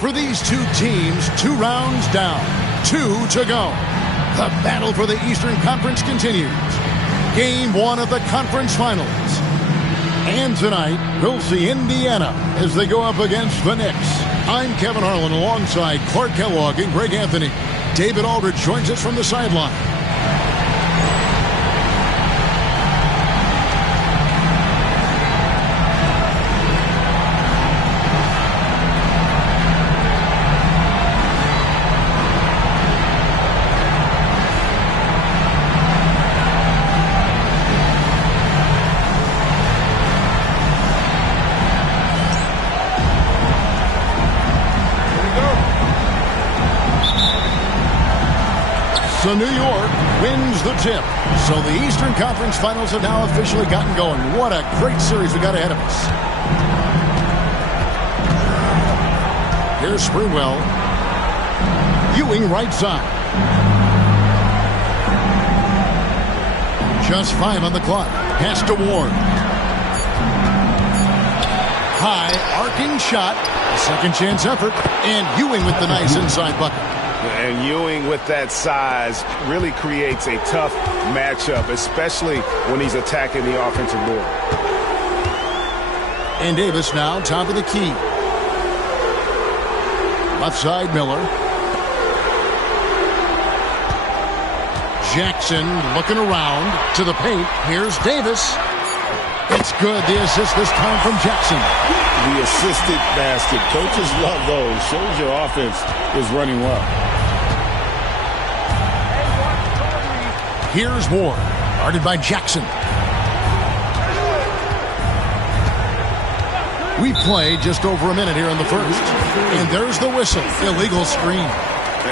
For these two teams, 2 rounds down, 2 to go. The battle for the Eastern Conference continues. Game 1 of the conference finals. And tonight, we'll see Indiana as they go up against the Knicks. I'm Kevin Harlan alongside Clark Kellogg and Greg Anthony. David Aldridge joins us from the sideline. So New York wins the tip. So the Eastern Conference Finals have now officially gotten going. What a great series we got ahead of us. Here's Sprewell. Ewing right side. Just 5 on the clock. Pass to Ward. High arcing shot. A second chance effort. And Ewing with the nice inside bucket. And Ewing with that size really creates a tough matchup, especially when he's attacking the offensive board. And Davis now top of the key. Left side Miller. Jackson looking around to the paint. Here's Davis. It's good. The assist this time from Jackson. The assisted basket. Coaches love those. Shows your offense is running well. Here's Ward, guarded by Jackson. We played just over a minute here in the first. And there's the whistle. Illegal screen.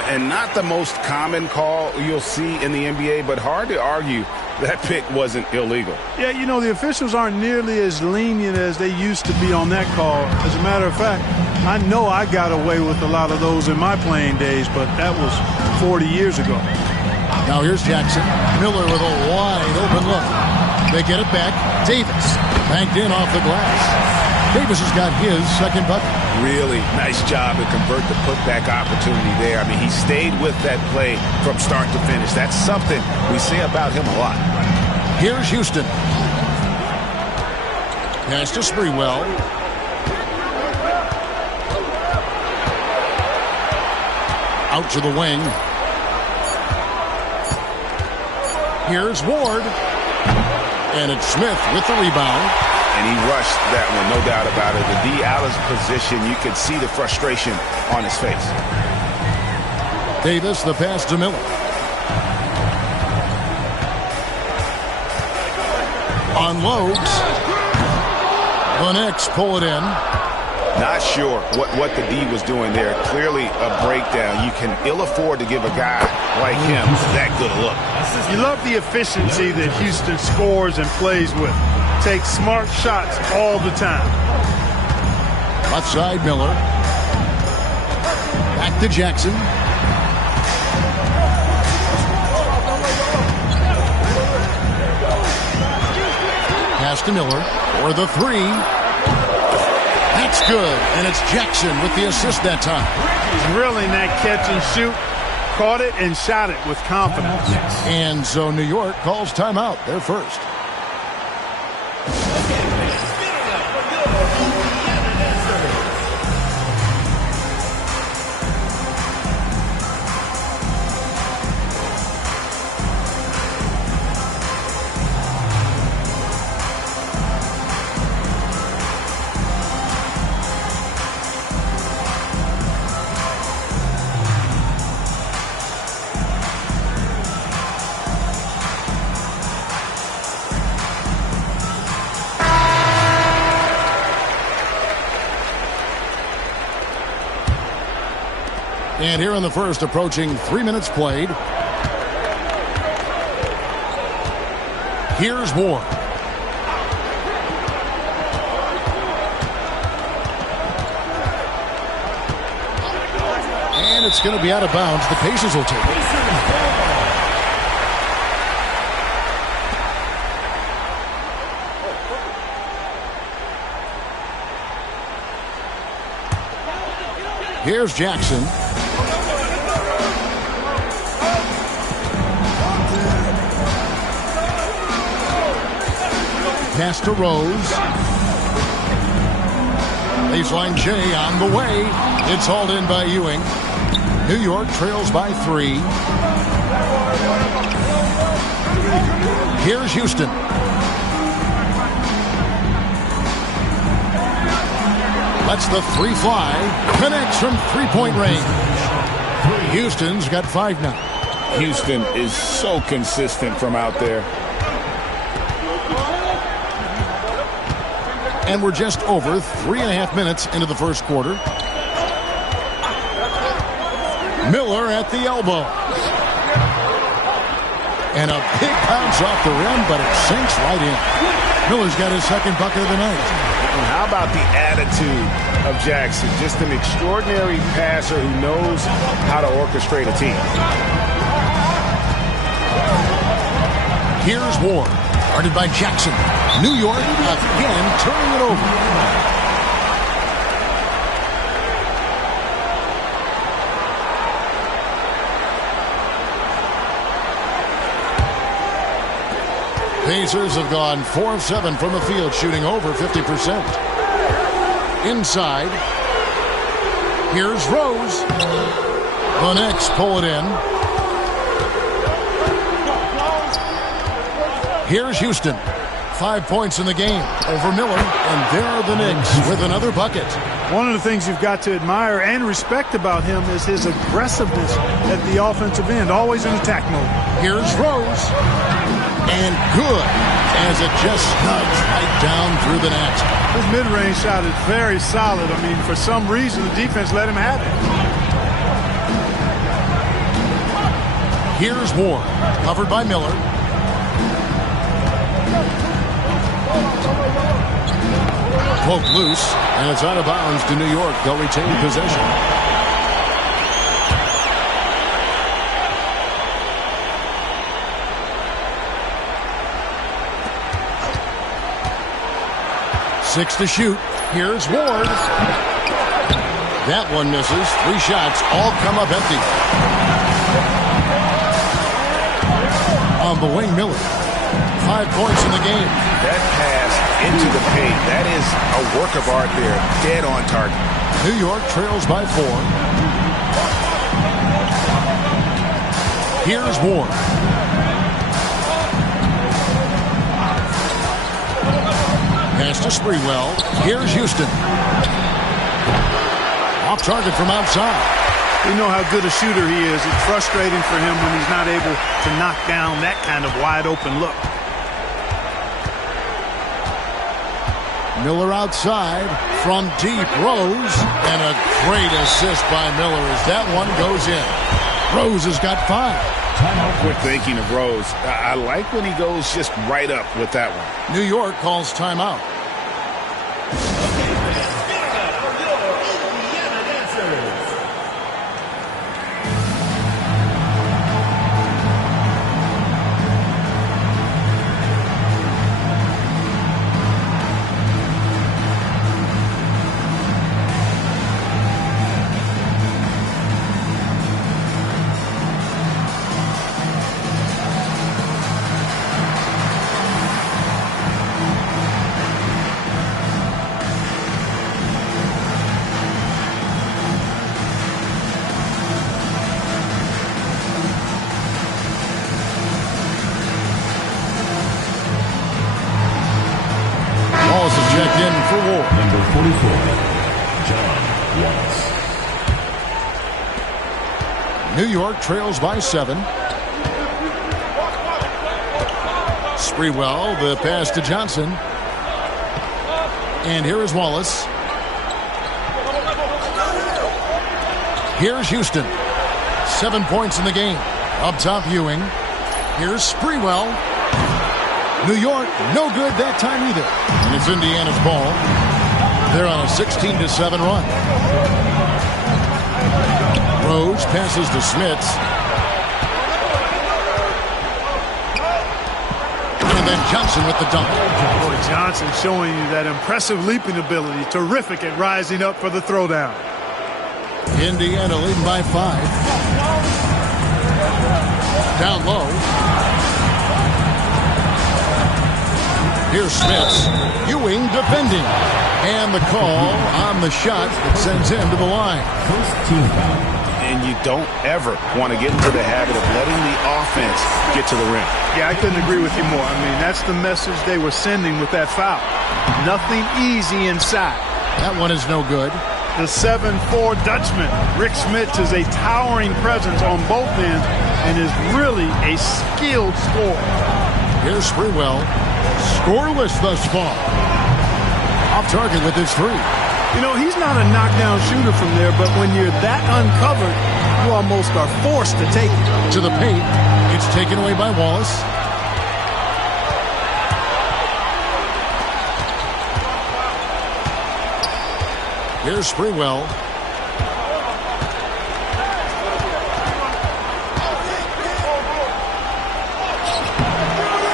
And not the most common call you'll see in the NBA, but hard to argue that pick wasn't illegal. Yeah, you know, the officials aren't nearly as lenient as they used to be on that call. As a matter of fact, I know I got away with a lot of those in my playing days, but that was 40 years ago. Now here's Jackson. Miller with a wide open look. They get it back. Davis banked in off the glass. Davis has got his second bucket. Really nice job to convert the putback opportunity there. I mean, he stayed with that play from start to finish. That's something we say about him a lot. Here's Houston. Pass to Sprewell. Out to the wing. Here's Ward. And it's Smith with the rebound. And he rushed that one, no doubt about it. The D out of position, you could see the frustration on his face. Davis, the pass to Miller. Unloads. The Knicks pull it in. Not sure what the D was doing there. Clearly a breakdown. You can ill afford to give a guy like him that good a look. You love the efficiency that Houston scores and plays with. Takes smart shots all the time. Left side Miller. Back to Jackson. Pass to Miller for the three. That's good, and it's Jackson with the assist that time. Drilling that catch and shoot. Caught it and shot it with confidence. And so New York calls timeout. They're first. And here in the first, approaching 3 minutes played. Here's Ward. And it's going to be out of bounds. The Pacers will take it. Here's Jackson. Pass to Rose. Baseline J on the way. It's hauled in by Ewing. New York trails by 3. Here's Houston. Lets the 3 fly. Connects from three-point range. Houston's got 5 now. Houston is so consistent from out there. And we're just over 3.5 minutes into the first quarter. Miller at the elbow. And a big bounce off the rim, but it sinks right in. Miller's got his second bucket of the night. And how about the attitude of Jackson? Just an extraordinary passer who knows how to orchestrate a team. Here's Ward. Guarded by Jackson. New York again turning it over. Pacers have gone 4 of 7 from the field, shooting over 50%. Inside. Here's Rose. The Knicks pull it in. Here's Houston. 5 points in the game over Miller, and there are the Knicks with another bucket. One of the things you've got to admire and respect about him is his aggressiveness at the offensive end, always in attack mode. Here's Rose. And good, as it just snugs right down through the net. His mid-range shot is very solid. I mean, for some reason, the defense let him have it. Here's Ward, covered by Miller. Poke loose, and it's out of bounds to New York. They'll retain possession. Six to shoot. Here's Ward. That one misses. 3 shots all come up empty. On the wing, Miller. 5 points in the game. That pass into the paint, that is a work of art there. Dead on target. New York trails by 4. Here's Ward. Pass to Sprewell. Here's Houston. Off target from outside. We know how good a shooter he is. It's frustrating for him when he's not able to knock down that kind of wide open look. Miller outside from deep. Rose. And a great assist by Miller as that one goes in. Rose has got 5. Quick thinking of Rose. I like when he goes just right up with that one. New York calls timeout. Checked in for Ward. Number 44, John Wallace. New York trails by 7. Sprewell, the pass to Johnson. And here is Wallace. Here's Houston. 7 points in the game. Up top, Ewing. Here's Sprewell. New York, no good that time either. And it's Indiana's ball. They're on a 16-7 run. Rose passes to Smits. And then Johnson with the dunk. Boy, Johnson showing you that impressive leaping ability. Terrific at rising up for the throwdown. Indiana leading by 5. Down low. Here's Smith. Ewing defending. And the call on the shot that sends him to the line. First team foul. And you don't ever want to get into the habit of letting the offense get to the rim. Yeah, I couldn't agree with you more. I mean, that's the message they were sending with that foul. Nothing easy inside. That one is no good. The 7'4" Dutchman, Rick Smits, is a towering presence on both ends and is really a skilled scorer. Here's Sprewell. Scoreless thus far. Off target with his 3. You know, he's not a knockdown shooter from there, but when you're that uncovered, you almost are forced to take it. To the paint. It's taken away by Wallace. Here's Sprewell.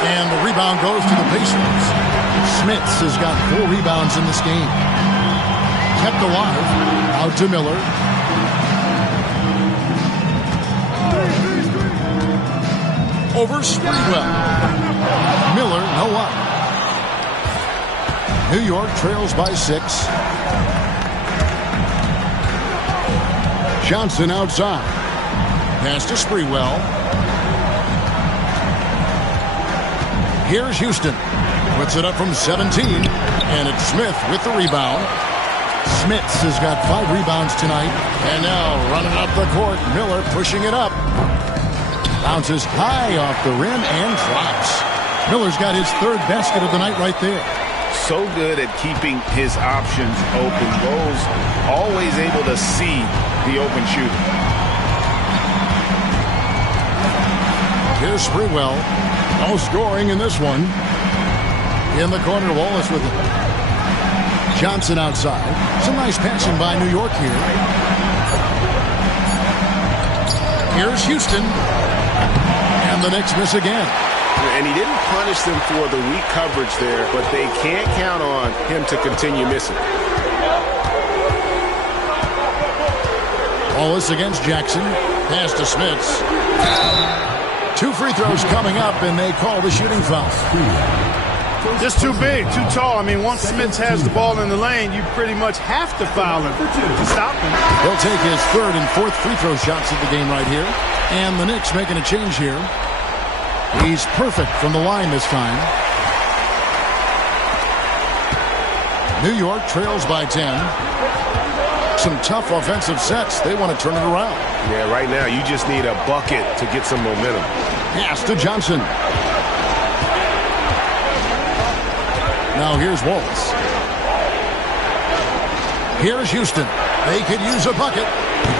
And the rebound goes to the Pacers. Smits has got 4 rebounds in this game. Kept alive. Out to Miller. Over Sprewell. Miller, no up. New York trails by 6. Johnson outside. Pass to Sprewell. Here's Houston. Puts it up from 17. And it's Smith with the rebound. Smits has got 5 rebounds tonight. And now running up the court. Miller pushing it up. Bounces high off the rim and drops. Miller's got his 3rd basket of the night right there. So good at keeping his options open. Rose always able to see the open shooter. Here's Sprewell. No scoring in this one. In the corner, Wallace with it. Johnson outside. Some nice passing by New York here. Here's Houston. And the Knicks miss again. And he didn't punish them for the weak coverage there, but they can't count on him to continue missing. Wallace against Jackson. Pass to Smits. 2 free throws coming up, and they call the shooting foul. Just too big, too tall. I mean, once Smits has the ball in the lane, you pretty much have to foul him to stop him. He'll take his 3rd and 4th free throw shots of the game right here. And the Knicks making a change here. He's perfect from the line this time. New York trails by 10. Some tough offensive sets. They want to turn it around. Yeah, right now you just need a bucket to get some momentum. Pass to Johnson. Now here's Wallace. Here's Houston. They could use a bucket.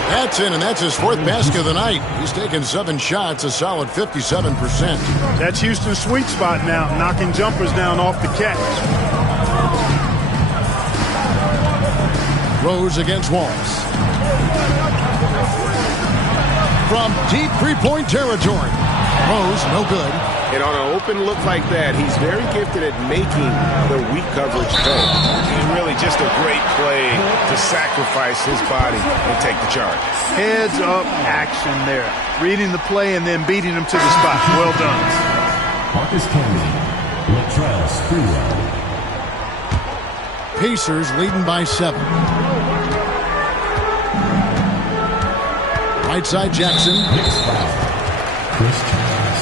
That's in, and that's his 4th basket of the night. He's taken 7 shots, a solid 57%. That's Houston's sweet spot now, knocking jumpers down off the catch. Rose against Wallace. From deep 3-point territory. Rose, no good. And on an open look like that, he's very gifted at making the weak coverage pay. And really just a great play to sacrifice his body and take the charge. Heads up action there. Reading the play and then beating him to the spot. Well done. Marcus Camby. Latrell Sprewell. Pacers leading by 7. Right side Jackson. Next foul. Chris Jones.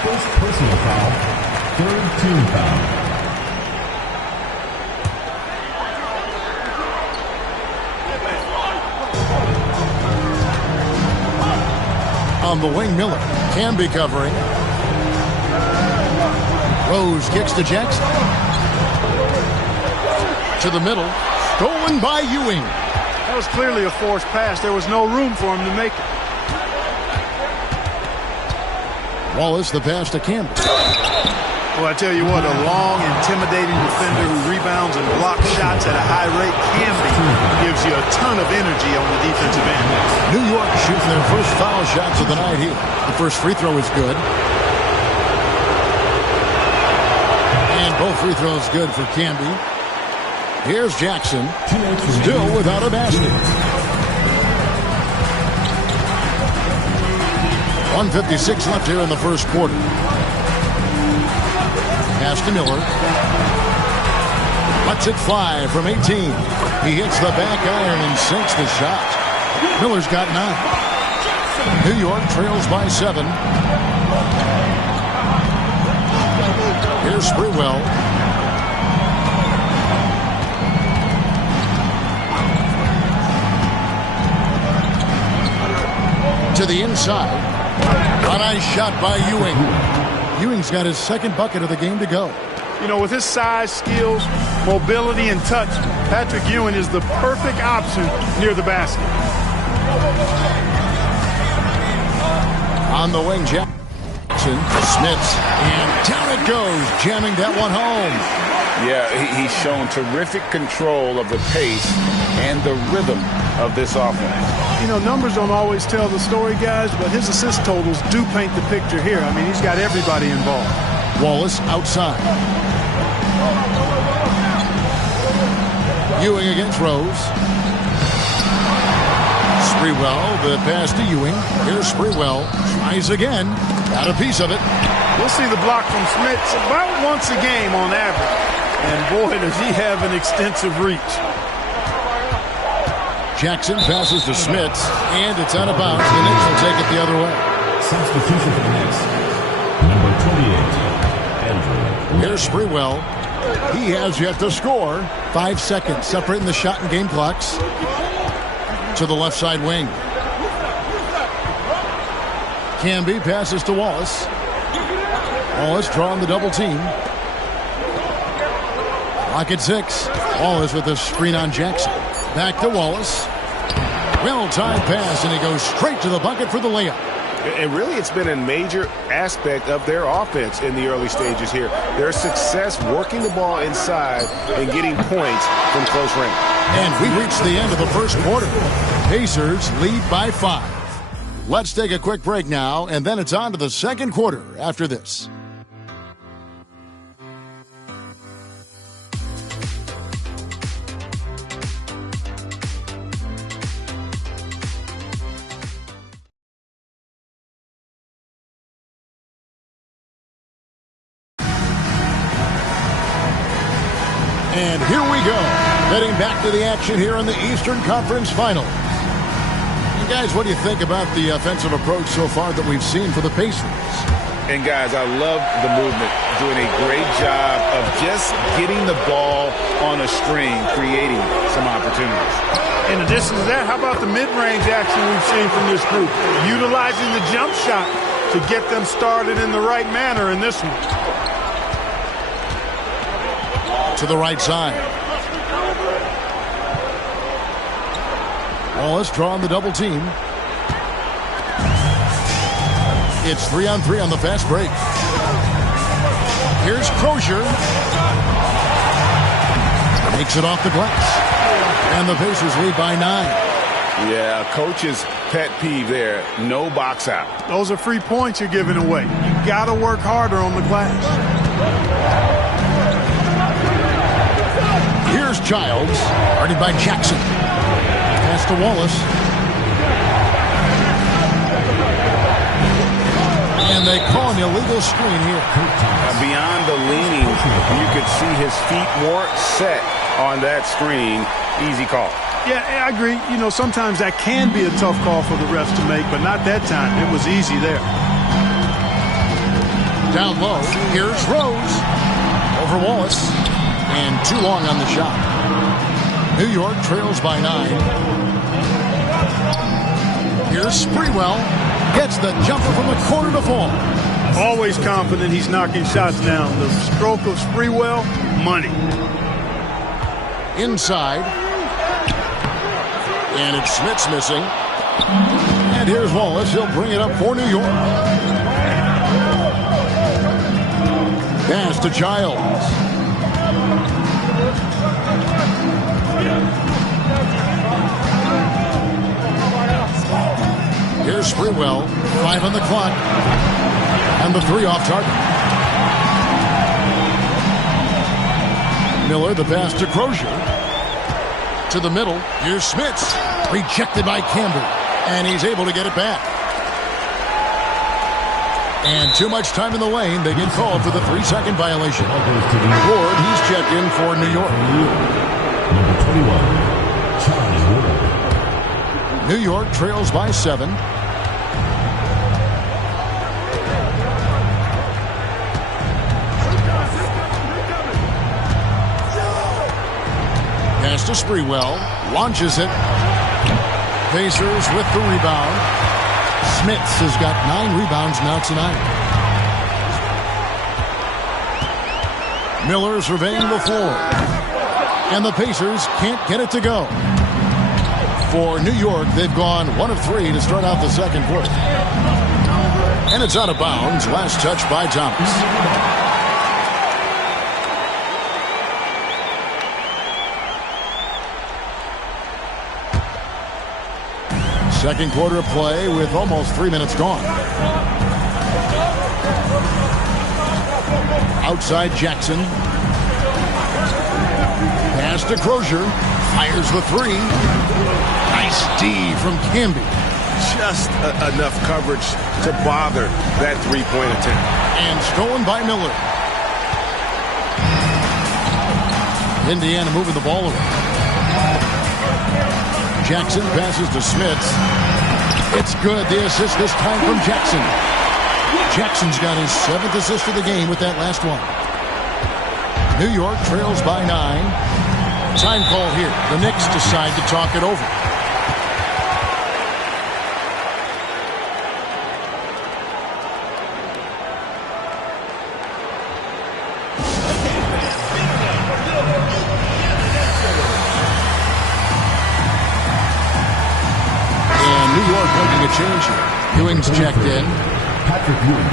First personal foul. 3rd team foul. On the wing, Miller. Camby covering. Rose kicks to Jackson. To the middle. Stolen by Ewing. That was clearly a forced pass. There was no room for him to make it. Wallace, the pass to Camby. Well, I tell you what, a long, intimidating defender who rebounds and blocks shots at a high rate gives you a ton of energy on the defensive end. New York shooting their first foul shots of the night here. The first free throw is good. And both free throws good for Camby. Here's Jackson, still without a basket. 1:56 left here in the first quarter. Pass to Miller. Lets it fly from 18. He hits the back iron and sinks the shot. Miller's got 9. New York trails by 7. Here's Sprewell. To the inside. A nice shot by Ewing. Ewing's got his second bucket of the game to go. You know, with his size, skills, mobility, and touch, Patrick Ewing is the perfect option near the basket. On the wing, Jackson, Smits, and down it goes, jamming that one home. Yeah, he's shown terrific control of the pace and the rhythm of this offense. You know, numbers don't always tell the story, guys, but his assist totals do paint the picture here. I mean, he's got everybody involved. Wallace outside. Ewing against Rose. Sprewell, the pass to Ewing. Here's Sprewell. Tries again. Got a piece of it. We'll see the block from Smits about once a game on average. And boy, does he have an extensive reach. Jackson passes to Smits, and it's out of bounds. The Knicks will take it the other way. Substitution for the Knicks. Number 28, Andrew. Here's Sprewell. He has yet to score. 5 seconds separating the shot and game clocks. To the left side wing. Camby passes to Wallace. Wallace drawing the double team. Clock at 6. Wallace with a screen on Jackson. Back to Wallace. Well-timed pass, and he goes straight to the bucket for the layup. And really, it's been a major aspect of their offense in the early stages here. Their success working the ball inside and getting points from close range. And we reach the end of the first quarter. Pacers lead by 5. Let's take a quick break now, and then it's on to the second quarter after this. And here we go, heading back to the action here in the Eastern Conference Final. And guys, what do you think about the offensive approach so far that we've seen for the Pacers? And guys, I love the movement, doing a great job of just getting the ball on a string, creating some opportunities. In addition to that, how about the mid-range action we've seen from this group? Utilizing the jump shot to get them started in the right manner in this one. To the right side. Wallace drawing the double team. It's 3-on-3 on the fast break. Here's Crozier. Makes it off the glass. And the Pacers lead by 9. Yeah, coach's pet peeve there. No box out. Those are free points you're giving away. You got to work harder on the glass. Here's Childs, guarded by Jackson. Pass to Wallace. And they call an illegal screen here. Beyond the leaning, you could see his feet more set on that screen. Easy call. Yeah, I agree. You know, sometimes that can be a tough call for the refs to make, but not that time. It was easy there. Down low, here's Rose. Over Wallace. And too long on the shot. New York trails by 9. Here's Sprewell. Gets the jumper from the corner to fall. Always confident he's knocking shots down. The stroke of Sprewell, money. Inside. And it's Smits missing. And here's Wallace. He'll bring it up for New York. Pass to Childs. Here's Sprewell. 5 on the clock. And the 3 off target. Miller, the pass to Crozier. To the middle. Here's Smits. Rejected by Campbell. And he's able to get it back. And too much time in the lane. They get called for the 3-second violation. Ward, he's checked in for New York. Number 21, Charlie Ward. New York trails by 7. Pass to Sprewell. Launches it. Pacers with the rebound. Smits has got 9 rebounds now tonight. Miller surveying the floor. And the Pacers can't get it to go. For New York, they've gone 1 of 3 to start out the second quarter. And it's out of bounds. Last touch by Thomas. Second quarter of play with almost 3 minutes gone. Outside Jackson. Pass to Crozier. Fires the 3. Nice D from Camby. Just enough coverage to bother that three-point attempt. And stolen by Miller. Indiana moving the ball around. Jackson passes to Smits. It's good. The assist this time from Jackson. Jackson's got his 7th assist of the game with that last one. New York trails by 9. Time call here. The Knicks decide to talk it over. Change here. Ewing's checked in. Patrick Ewing.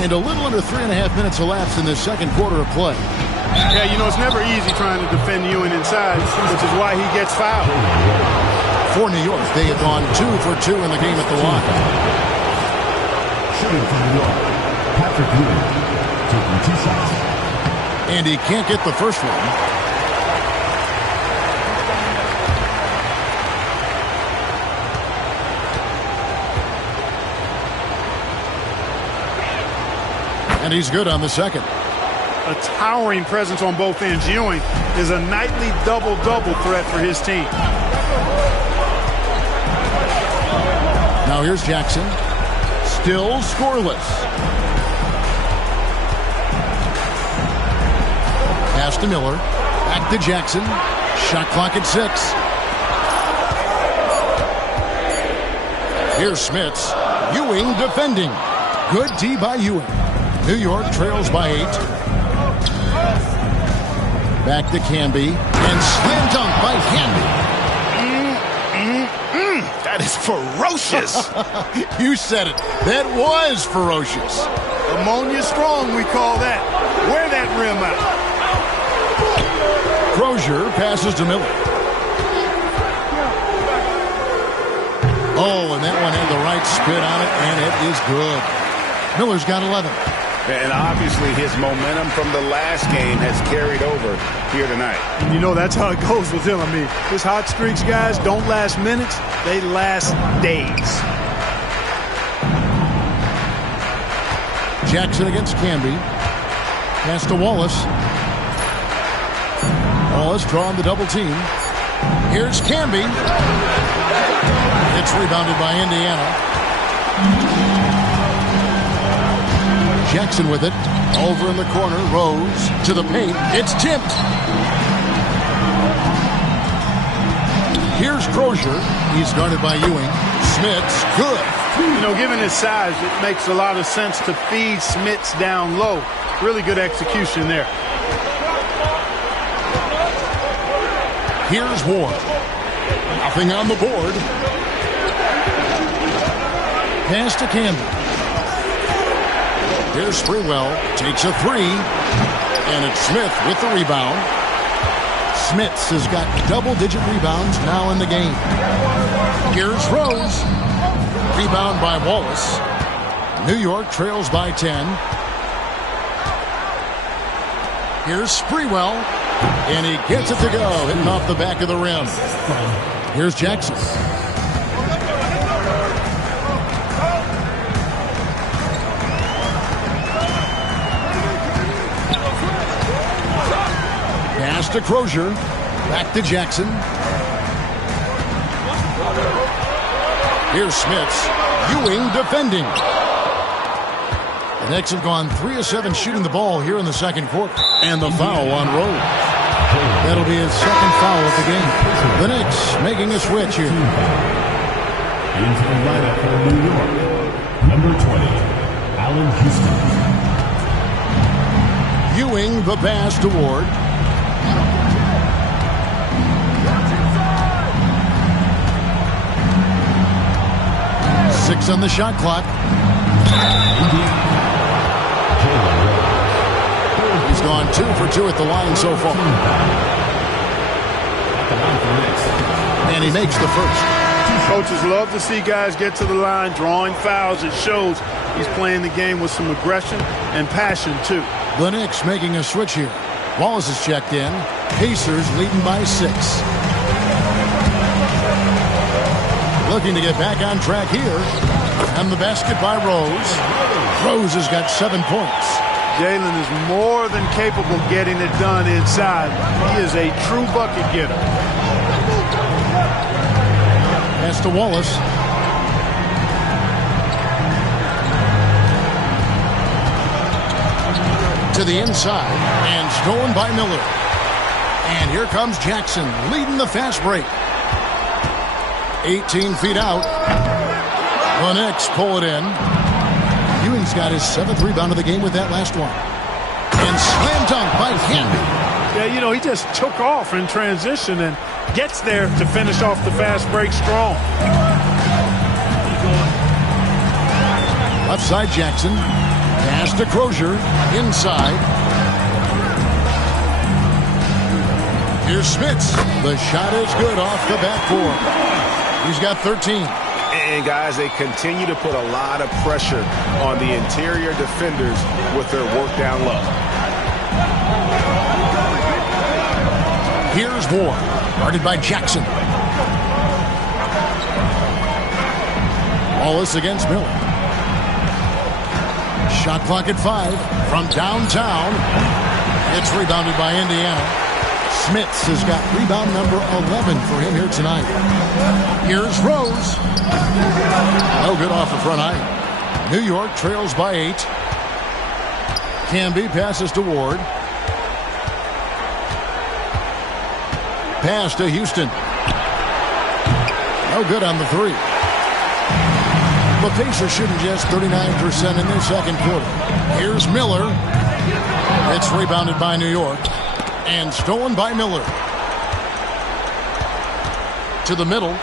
And a little under 3.5 minutes elapsed in this second quarter of play. Yeah, you know, it's never easy trying to defend Ewing inside, which is why he gets fouled. For New York, they have gone 2 for 2 in the game at the line. Shooting from New York, Patrick Ewing, taking 2 shots. And he can't get the first one. And he's good on the second. A towering presence on both ends. Ewing is a nightly double-double threat for his team. Now here's Jackson. Still scoreless. Pass to Miller. Back to Jackson. Shot clock at 6. Here's Smits. Ewing defending. Good D by Ewing. New York trails by 8. Back to Camby. And slam dunk by Camby. That is ferocious. You said it. That was ferocious. Ammonia strong, we call that. Wear that rim out. Crozier passes to Miller. Oh, and that one had the right spin on it, and it is good. Miller's got 11. And obviously his momentum from the last game has carried over here tonight. You know, that's how it goes with him. I mean, his hot streaks, guys, don't last minutes. They last days. Jackson against Camby. Pass to Wallace. Wallace drawing the double team. Here's Camby. It's rebounded by Indiana. Jackson with it. Over in the corner. Rose to the paint. It's tipped. Here's Crozier. He's guarded by Ewing. Smits. Good. You know, given his size, it makes a lot of sense to feed Smits down low. Really good execution there. Here's Ward. Nothing on the board. Pass to Camby. Here's Sprewell. Takes a 3. And it's Smith with the rebound. Smits has got double-digit rebounds now in the game. Here's Rose. Rebound by Wallace. New York trails by 10. Here's Sprewell. And he gets it to go, hitting off the back of the rim. Here's Jackson. to Crozier. Back to Jackson. Here's Smits. Ewing defending. The Knicks have gone 3 of 7 shooting the ball here in the second quarter. And the foul on Rose. That'll be his second foul of the game. The Knicks making a switch here. Into the lineup for New York, number 20, Allen Houston. Ewing the pass to Ward. Six on the shot clock. He's gone 2 for 2 at the line so far. And he makes the first. Coaches love to see guys get to the line, drawing fouls. It shows he's playing the game with some aggression and passion, too. The Knicks making a switch here. Wallace is checked in. Pacers leading by 6. Looking to get back on track here. And the basket by Rose. Rose has got 7 points. Jalen is more than capable of getting it done inside. He is a true bucket getter. Pass to Wallace. To the inside. And stolen by Miller. And here comes Jackson leading the fast break. 18 feet out. The Knicks pull it in. Ewing's got his 7th rebound of the game with that last one. And slam dunk by Camby. Yeah, you know, he just took off in transition and gets there to finish off the fast break strong. Left side Jackson. Pass to Crozier. Inside. Here's Smits. The shot is good off the backboard. He's got 13. And, guys, they continue to put a lot of pressure on the interior defenders with their work down low. Here's Ward. Guarded by Jackson. Wallace against Miller. Shot clock at 5 from downtown. It's rebounded by Indiana. Smits has got rebound number 11 for him here tonight. Here's Rose. No good off the front eye. New York trails by 8. Camby passes to Ward. Pass to Houston. No good on the 3. The Pacers shooting just 39% in their second quarter. Here's Miller. It's rebounded by New York. And stolen by Miller. To the middle.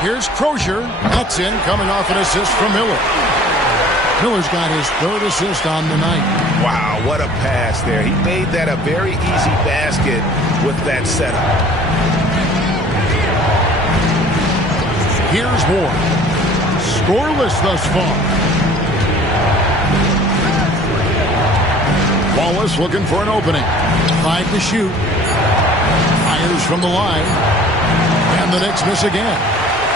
Here's Crozier. That's in, coming off an assist from Miller. Miller's got his 3rd assist on the night. Wow, what a pass there. He made that a very easy basket with that setup. Here's Ward. Scoreless thus far. Wallace looking for an opening. 5 to shoot. Fires from the line. And the Knicks miss again.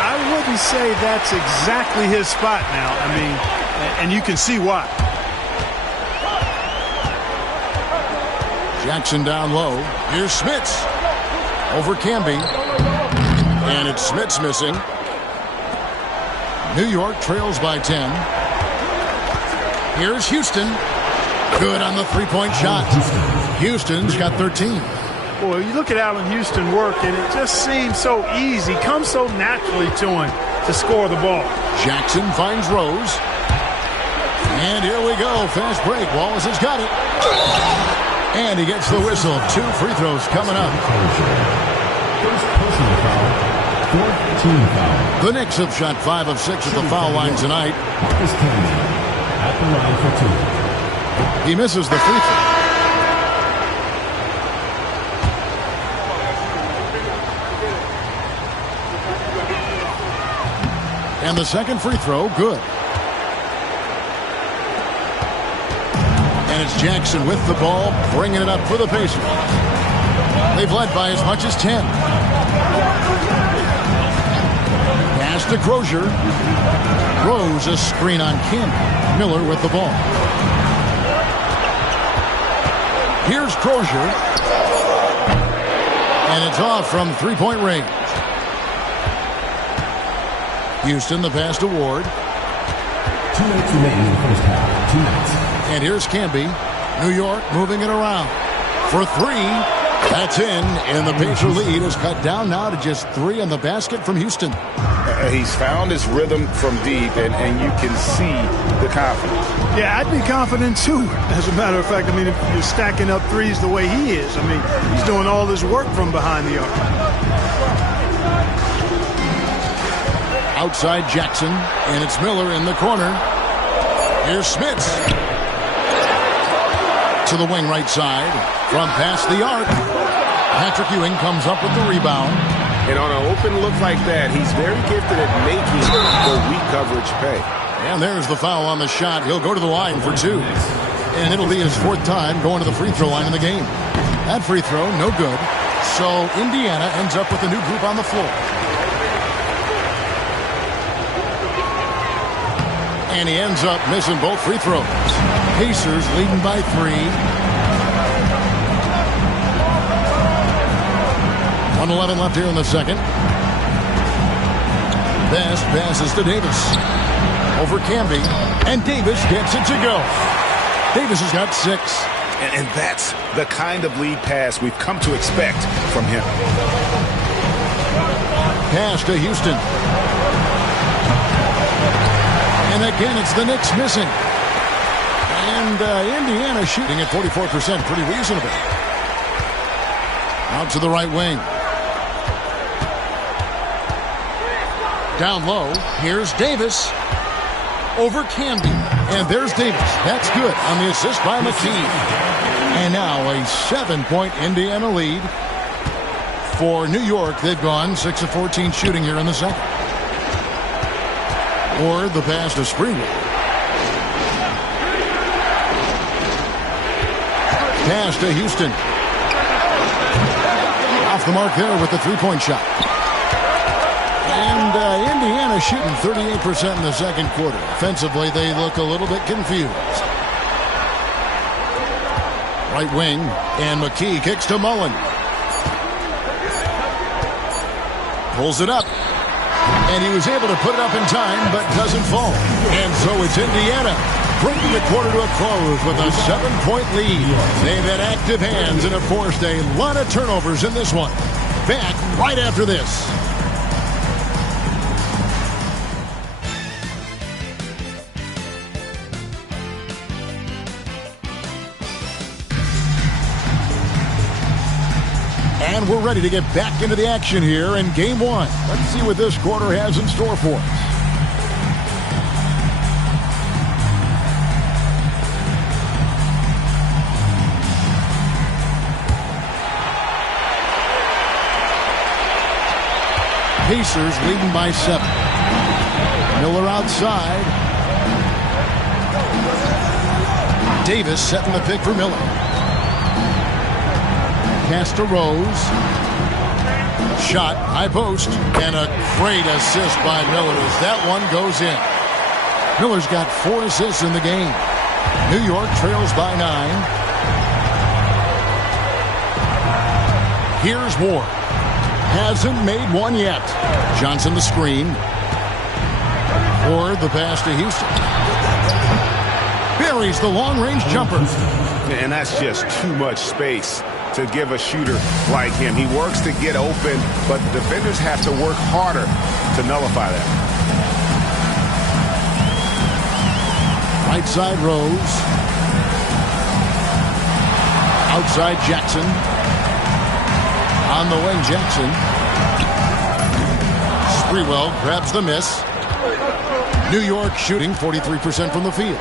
I wouldn't say that's exactly his spot now. I mean, and you can see why. Jackson down low. Here's Smits. Over Camby. And it's Smits missing. New York trails by 10. Here's Houston. Good on the 3-point shot. Houston's got 13. Boy, you look at Allen Houston work, and it just seems so easy. Comes so naturally to him to score the ball. Jackson finds Rose. And here we go. Fast break. Wallace has got it. And he gets the whistle. 2 free throws coming up. First personal foul, 4th team foul. The Knicks have shot 5 of 6 at the foul line tonight. Marcus Camby at the line for 2. He misses the free throw. And the second free throw, good. And it's Jackson with the ball, bringing it up for the Pacers. They've led by as much as 10. Pass to Crozier. Rose, a screen on Camby. Miller with the ball. Here's Crozier. And it's off from three-point range. Houston, the pass to Ward. 2 minutes remaining in the first half. 2 minutes. And here's Camby. New York moving it around. For three. That's in. And the Pacer lead is cut down now to just 3 on the basket from Houston. He's found his rhythm from deep, and you can see the confidence. Yeah, I'd be confident too. As a matter of fact, I mean, if you're stacking up threes the way he is, I mean, he's doing all this work from behind the arc. Outside Jackson, and it's Miller in the corner. Here's Smits. To the wing right side, from past the arc. Patrick Ewing comes up with the rebound. And on an open look like that, he's very gifted at making the weak coverage pay. And there's the foul on the shot. He'll go to the line for 2. And it'll be his 4th time going to the free throw line in the game. That free throw, no good. So Indiana ends up with a new group on the floor. And he ends up missing both free throws. Pacers leading by 3. 1:11 left here in the second. Best passes to Davis. Over Camby. And Davis gets it to go. Davis has got 6. And that's the kind of lead pass we've come to expect from him. Pass to Houston. And again, it's the Knicks missing. And Indiana shooting at 44%. Pretty reasonable. Out to the right wing. Down low. Here's Davis. Over Camby. And there's Davis. That's good on the assist by McKee. And now a 7-point Indiana lead. For New York, they've gone 6 of 14 shooting here in the second. Or the pass to Springwood. Pass to Houston. Off the mark there with the three-point shot. And Indiana shooting 38% in the second quarter. Offensively, they look a little bit confused. Right wing, and McKee kicks to Mullen. Pulls it up. And he was able to put it up in time, but doesn't fall. And so it's Indiana bringing the quarter to a close with a 7-point lead. They've had active hands and have forced a lot of turnovers in this one. Back right after this. And we're ready to get back into the action here in Game 1. Let's see what this quarter has in store for us. Pacers leading by 7. Miller outside. Davis setting the pick for Miller. Pass to Rose. Shot, high post, and a great assist by Miller as that one goes in. Miller's got 4 assists in the game. New York trails by 9. Here's Ward. Hasn't made one yet. Johnson the screen. Ward the pass to Houston. Buries the long-range jumper. And that's just too much space to give a shooter like him. He works to get open, but the defenders have to work harder to nullify that. Right side Rose. Outside Jackson. On the wing, Jackson. Sprewell grabs the miss. New York shooting 43% from the field.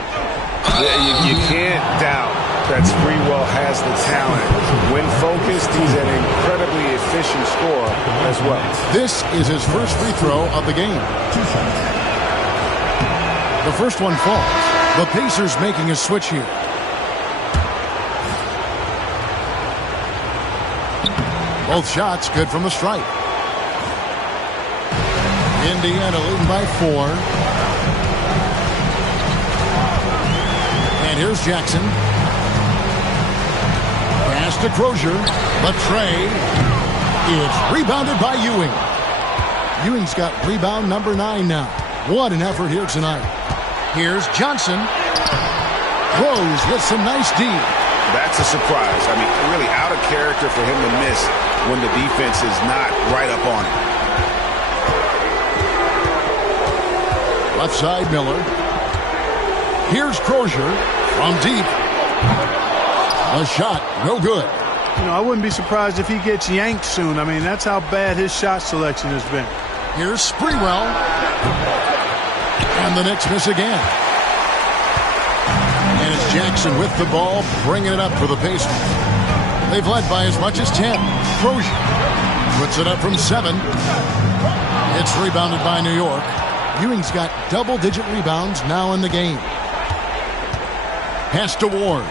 You can't doubt that Sprewell has the talent. When focused, he's an incredibly efficient scorer as well. This is his first free throw of the game. The first one falls. The Pacers making a switch here. Both shots good from the stripe. Indiana leading by 4. And here's Jackson. Pass to Crozier. Latrey. It's rebounded by Ewing. Ewing's got rebound number 9 now. What an effort here tonight. Here's Johnson. Rose with some nice D. That's a surprise. I mean, really out of character for him to miss when the defense is not right up on him. Left side, Miller. Here's Crozier from deep. A shot, no good. You know, I wouldn't be surprised if he gets yanked soon. I mean, that's how bad his shot selection has been. Here's Sprewell. And the Knicks miss again. And it's Jackson with the ball, bringing it up for the Pacers. They've led by as much as 10. Crozier puts it up from 7. It's rebounded by New York. Ewing's got double-digit rebounds now in the game. Pass to Ward.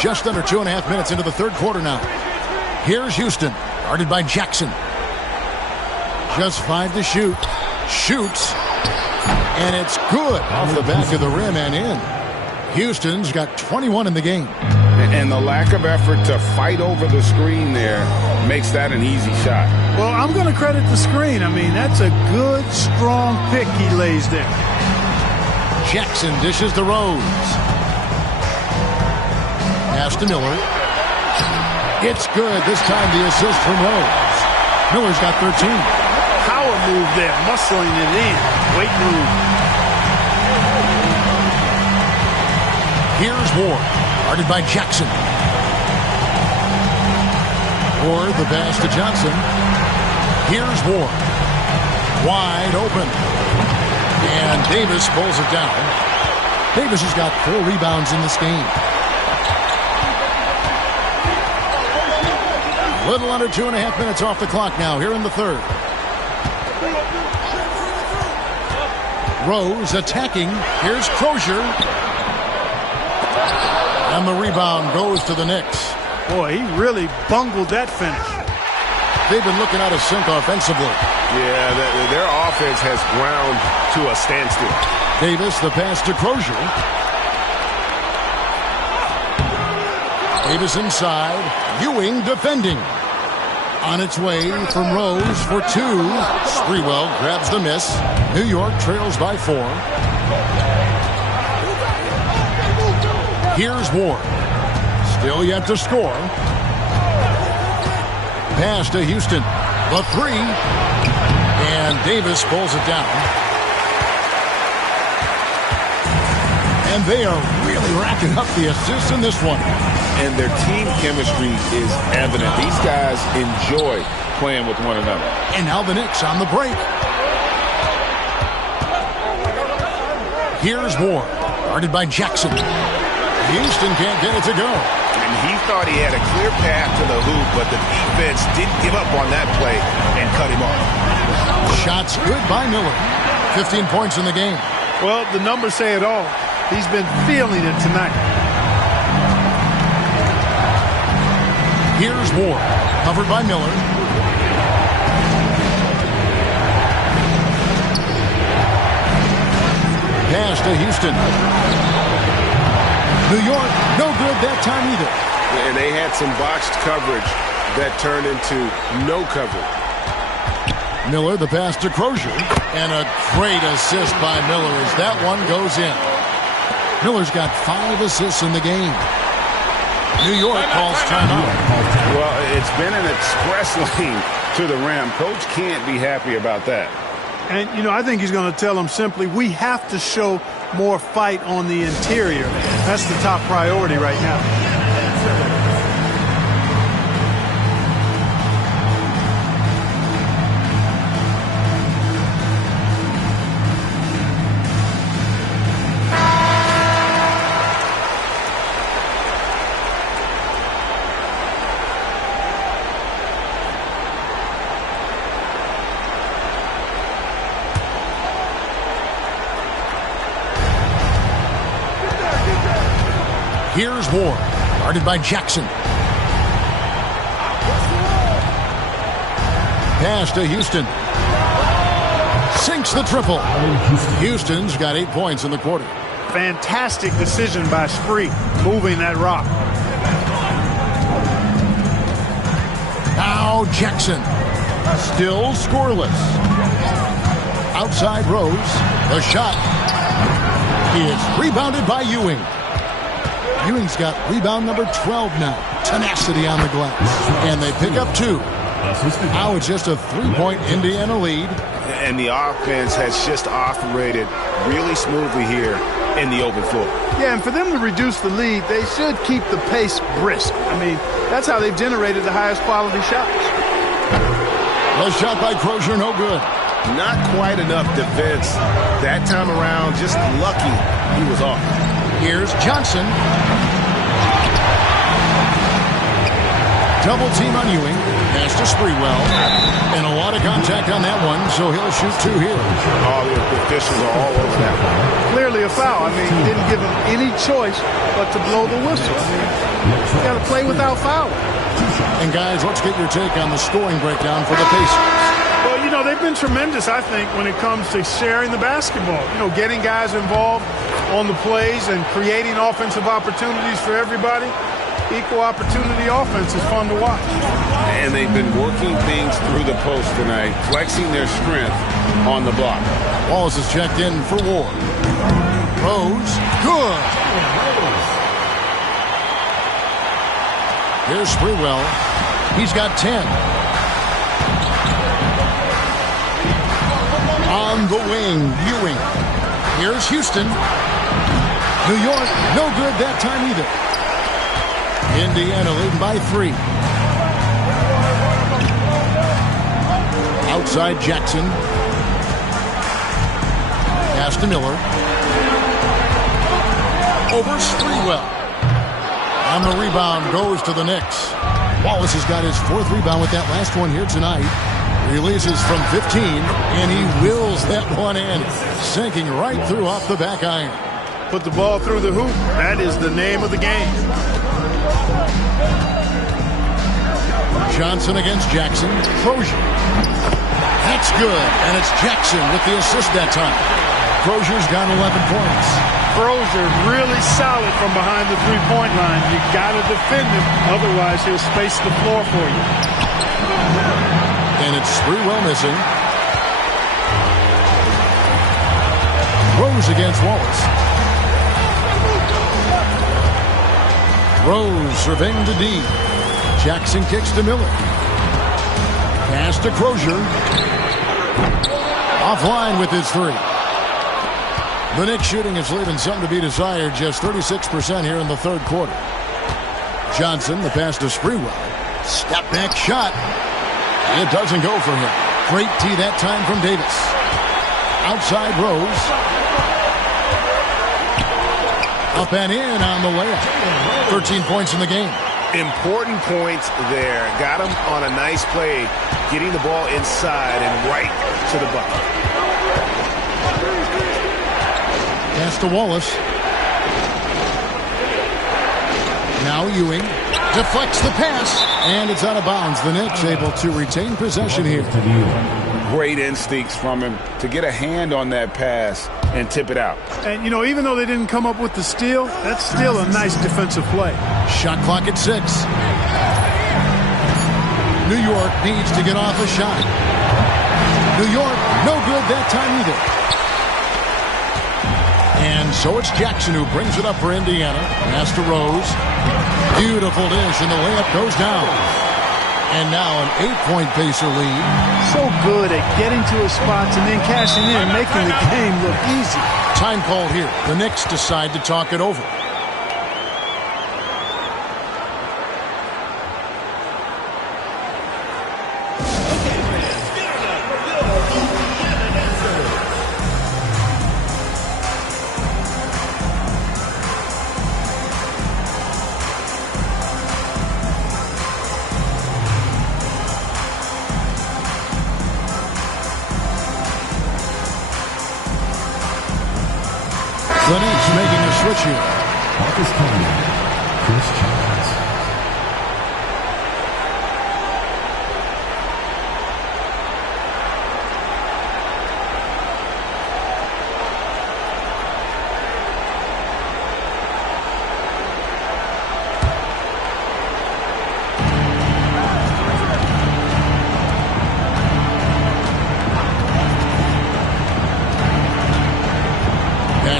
Just under 2.5 minutes into the third quarter now. Here's Houston, guarded by Jackson. Just 5 to shoot. Shoots. And it's good off the back of the rim and in. Houston's got 21 in the game. And the lack of effort to fight over the screen there makes that an easy shot. Well, I'm going to credit the screen. I mean, that's a good, strong pick he lays there. Jackson dishes to Rose. Pass to Miller. It's good. This time the assist from Rose. Miller's got 13. Power move there, muscling it in. Weight move. Here's Ward, guarded by Jackson. Ward, the pass to Johnson. Here's Ward. Wide open. And Davis pulls it down. Davis has got 4 rebounds in this game. A little under 2.5 minutes off the clock now here in the third. Rose attacking. Here's Crozier. And the rebound goes to the Knicks. Boy, he really bungled that finish. They've been looking out of sync offensively. Yeah, their offense has ground to a standstill. Davis, the pass to Crozier. Davis inside. Ewing defending. On its way from Rose for 2. Sprewell grabs the miss. New York trails by 4. Here's Ward. Still yet to score. Pass to Houston. The 3. And Davis pulls it down. And they are really racking up the assists in this one. And their team chemistry is evident. These guys enjoy playing with one another. And now the Knicks on the break. Here's Ward, guarded by Jackson. Houston can't get it to go. And he thought he had a clear path to the hoop, but the defense didn't give up on that play and cut him off. Shots good by Miller. 15 points in the game. Well, the numbers say it all. He's been feeling it tonight. Here's Ward, covered by Miller. Pass to Houston. New York, no good that time either. And they had some botched coverage that turned into no coverage. Miller, the pass to Crozier. And a great assist by Miller as that one goes in. Miller's got 5 assists in the game. New York calls timeout. Well, it's been an express lane to the rim. Coach can't be happy about that. And, you know, I think he's going to tell them simply, we have to show more fight on the interior. That's the top priority right now. Here's Ward, guarded by Jackson. Pass to Houston. Sinks the triple. Houston's got 8 points in the quarter. Fantastic decision by Spree, moving that rock. Now Jackson. Still scoreless. Outside Rose. The shot is rebounded by Ewing. Ewing's got rebound number 12 now. Tenacity on the glass. And they pick up 2. Now it's just a 3-point Indiana lead. And the offense has just operated really smoothly here in the open floor. Yeah, and for them to reduce the lead, they should keep the pace brisk. I mean, that's how they've generated the highest quality shots. The shot by Crozier, no good. Not quite enough defense that time around. Just lucky he was off. Here's Johnson. Double team on Ewing. Pass to Sprewell. And a lot of contact on that one, so he'll shoot 2 here. All the officials are all over that one. Clearly a foul. I mean, didn't give him any choice but to blow the whistle. I mean, you got to play without fouling. And guys, let's get your take on the scoring breakdown for the Pacers. Well, you know, they've been tremendous, I think, when it comes to sharing the basketball. You know, getting guys involved on the plays and creating offensive opportunities for everybody. Equal opportunity offense is fun to watch. And they've been working things through the post tonight, flexing their strength on the block. Wallace is checked in for Ward. Rose, good. Here's Sprewell. He's got 10. On the wing, Ewing. Here's Houston. New York, no good that time either. Indiana leading by 3. Outside Jackson. Pass to Miller. Over Sprewell. On the rebound goes to the Knicks. Wallace has got his 4th rebound with that last one here tonight. Releases from 15, and he wills that one in. Sinking right through off the back iron. Put the ball through the hoop. That is the name of the game. Johnson against Jackson. Crozier. That's good. And it's Jackson with the assist that time. Crozier's got 11 points. Crozier really solid from behind the three-point line. You got to defend him. Otherwise, he'll space the floor for you. And it's Sprewell missing. Rose against Wallace. Rose surveying to D. Jackson kicks to Miller. Pass to Crozier. Offline with his 3. The Knicks shooting is leaving something to be desired. Just 36% here in the 3rd quarter. Johnson, the pass to Sprewell. Step back shot. It doesn't go for him. Great tee that time from Davis. Outside Rose. Up and in on the layup. 13 points in the game. Important points there. Got him on a nice play, getting the ball inside and right to the bucket. Pass to Wallace. Now Ewing deflects the pass, and it's out of bounds. The Knicks able to retain possession here. Great instincts from him to get a hand on that pass and tip it out. And, you know, even though they didn't come up with the steal, that's still a nice defensive play. Shot clock at 6. New York needs to get off a shot. New York, no good that time either. And so it's Jackson who brings it up for Indiana. Pass to Rose. Beautiful dish, and the layup goes down. And now an 8-point Pacer lead. So good at getting to his spots and then cashing in, making the game look easy. Time called here. The Knicks decide to talk it over. The Knicks making a switch here. Marcus Cunningham, Chris Childs.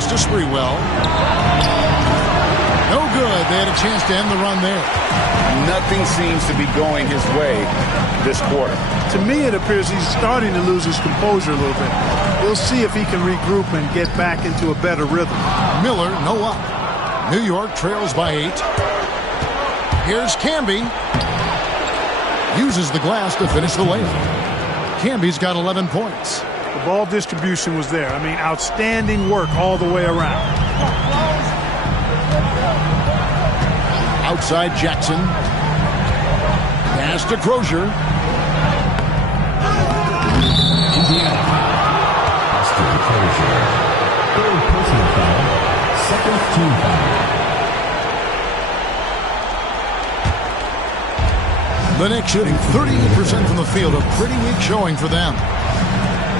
to Sprewell. No good. They had a chance to end the run there. Nothing seems to be going his way this quarter. To me, it appears he's starting to lose his composure a little bit. We'll see if he can regroup and get back into a better rhythm. Miller, no up. New York trails by 8. Here's Camby. Uses the glass to finish the layup. Camby's got 11 points. The ball distribution was there. I mean, outstanding work all the way around. Outside Jackson. Pass to Crozier. Indiana. Austin Crozier. Third personal foul. Second team foul. The Knicks shooting 38% from the field. A pretty weak showing for them.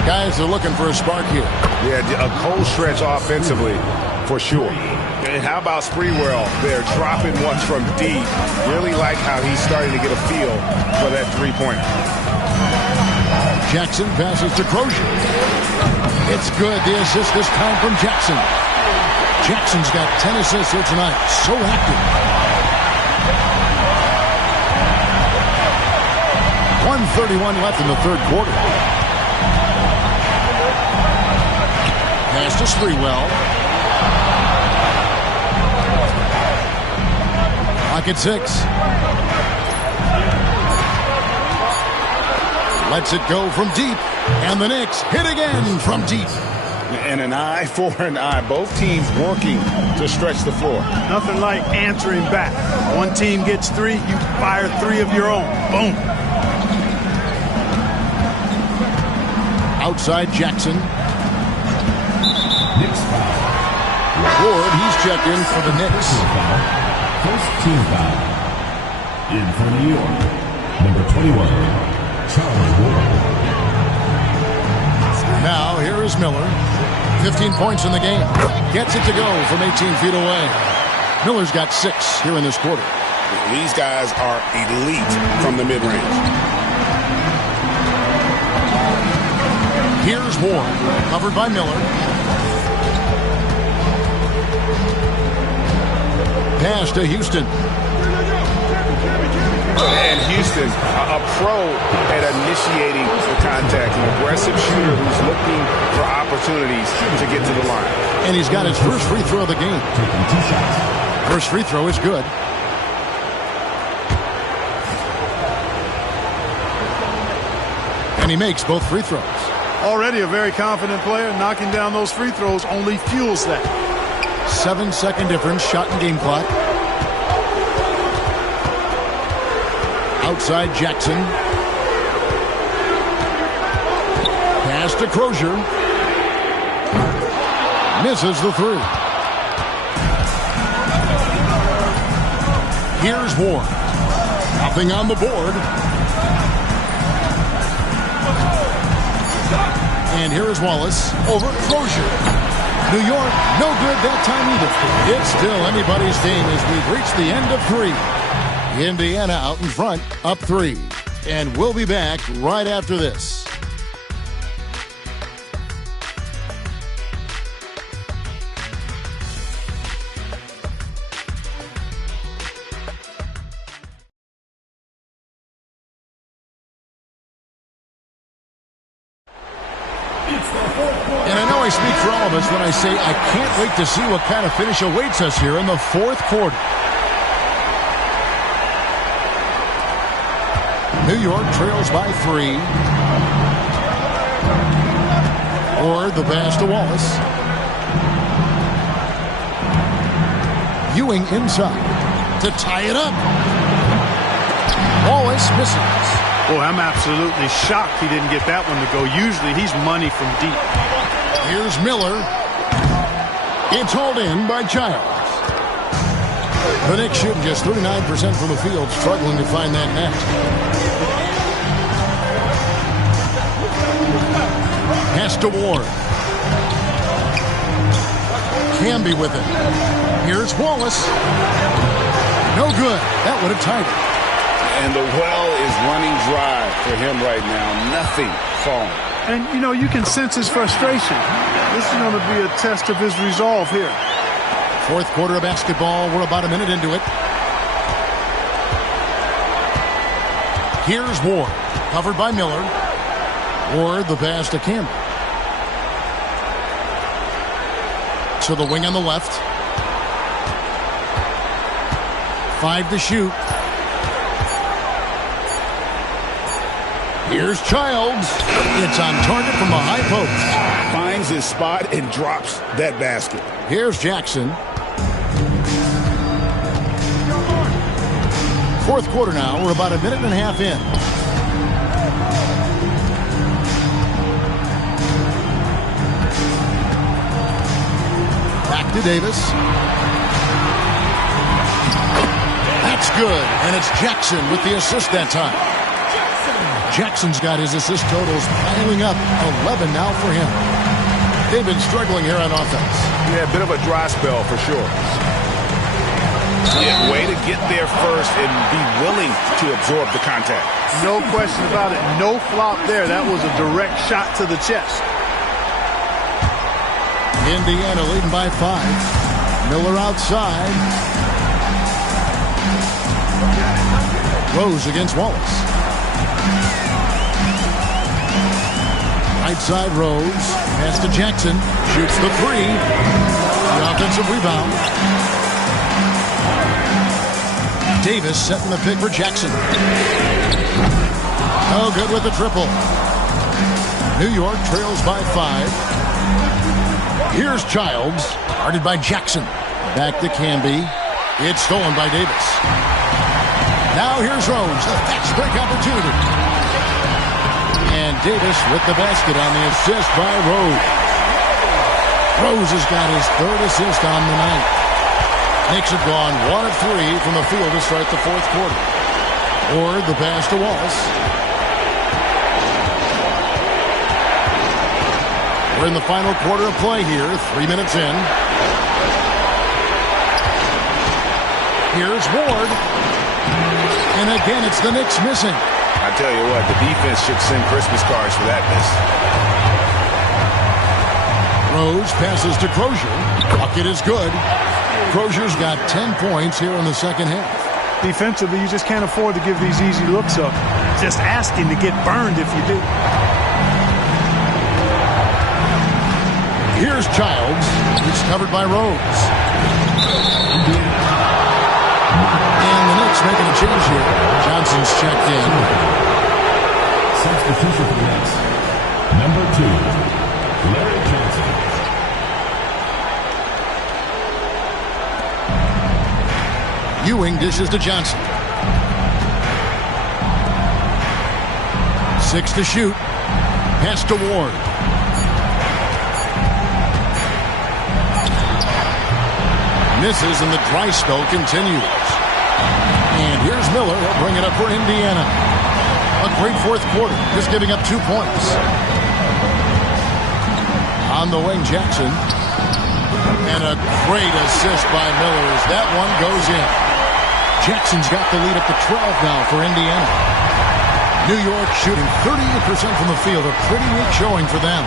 Guys are looking for a spark here. Yeah, a cold stretch offensively, for sure. And how about Sprewell there, dropping ones from deep. Really like how he's starting to get a feel for that three-pointer. Jackson passes to Crozier. It's good. The assist this time from Jackson. Jackson's got 10 assists here tonight. So active. 1:31 left in the third quarter. Pass to Sprewell. Pocket 6. Lets it go from deep. And the Knicks hit again from deep. And an eye for an eye. Both teams working to stretch the floor. Nothing like answering back. One team gets 3, you fire 3 of your own. Boom. Outside Jackson. Knicks foul. Ward, he's checked in for the Knicks. First team foul. In for New York. Number 21, Charlie Ward. Now, here is Miller. 15 points in the game. Gets it to go from 18 feet away. Miller's got 6 here in this quarter. These guys are elite from the mid-range. Here's Ward, covered by Miller. Pass to Houston. And Houston, a pro at initiating the contact, an aggressive shooter who's looking for opportunities to get to the line. And he's got his first free throw of the game. Taking 2 shots. First free throw is good. And he makes both free throws. Already a very confident player. Knocking down those free throws only fuels that. 7-second difference, shot and game clock. Outside Jackson. Pass to Crozier. Misses the 3. Here's Ward. Nothing on the board. And here is Wallace over Crozier. New York, no good that time either. It's still anybody's game as we've reached the end of 3. Indiana out in front, up 3. And we'll be back right after this. And I know I speak for all of us when I say I can't wait to see what kind of finish awaits us here in the fourth quarter. New York trails by 3. Or the pass to Wallace. Ewing inside to tie it up. Wallace misses. Boy, I'm absolutely shocked he didn't get that one to go. Usually he's money from deep. Here's Miller. It's hauled in by Childs. The Knicks shooting just 39% from the field, struggling to find that net. Pass to Ward. Camby with it. Here's Wallace. No good. That would have tied it. And the well is running dry for him right now. Nothing falling. And, you know, you can sense his frustration. This is going to be a test of his resolve here. Fourth quarter of basketball. We're about a minute into it. Here's Ward, covered by Miller. Ward, the pass to Campbell. To the wing on the left. 5 to shoot. Here's Childs. It's on target from the high post. Finds his spot and drops that basket. Here's Jackson. Fourth quarter now. We're about a minute and a half in. Back to Davis. That's good. And it's Jackson with the assist that time. Jackson's got his assist totals piling up. 11 now for him. They've been struggling here on offense. Yeah, a bit of a dry spell for sure. Yeah, way to get there first and be willing to absorb the contact. No question about it. No flop there. That was a direct shot to the chest. Indiana leading by 5. Miller outside. Rose against Wallace. Right side Rose. Pass to Jackson. Shoots the 3. The offensive rebound. Davis setting the pick for Jackson. Oh, good with the triple. New York trails by 5. Here's Childs. Guarded by Jackson. Back to Camby. It's stolen by Davis. Now here's Rose. The fast break opportunity. And Davis with the basket on the assist by Rose. Rose has got his 3rd assist on the night. Knicks have gone 1 of 3 from the field to start the fourth quarter. Or the pass to Wallace. We're in the final quarter of play here. 3 minutes in. Here's Ward. And again, it's the Knicks missing. I tell you what, the defense should send Christmas cards for that miss. Rose passes to Crozier. Bucket is good. Crozier's got 10 points here in the second half. Defensively, you just can't afford to give these easy looks up. Just asking to get burned if you do. Here's Childs. It's covered by Rose. And the Knicks making a change here. Johnson's checked in. Substitution for the Knicks. Number 2, Larry Johnson. Ewing dishes to Johnson. 6 to shoot. Pass to Ward. Misses and the dry spell continues. And here's Miller. He'll bring it up for Indiana. A great fourth quarter, just giving up 2 points. On the wing, Jackson. And a great assist by Miller as that one goes in. Jackson's got the lead up to 12 now for Indiana. New York shooting 38% from the field. A pretty weak showing for them.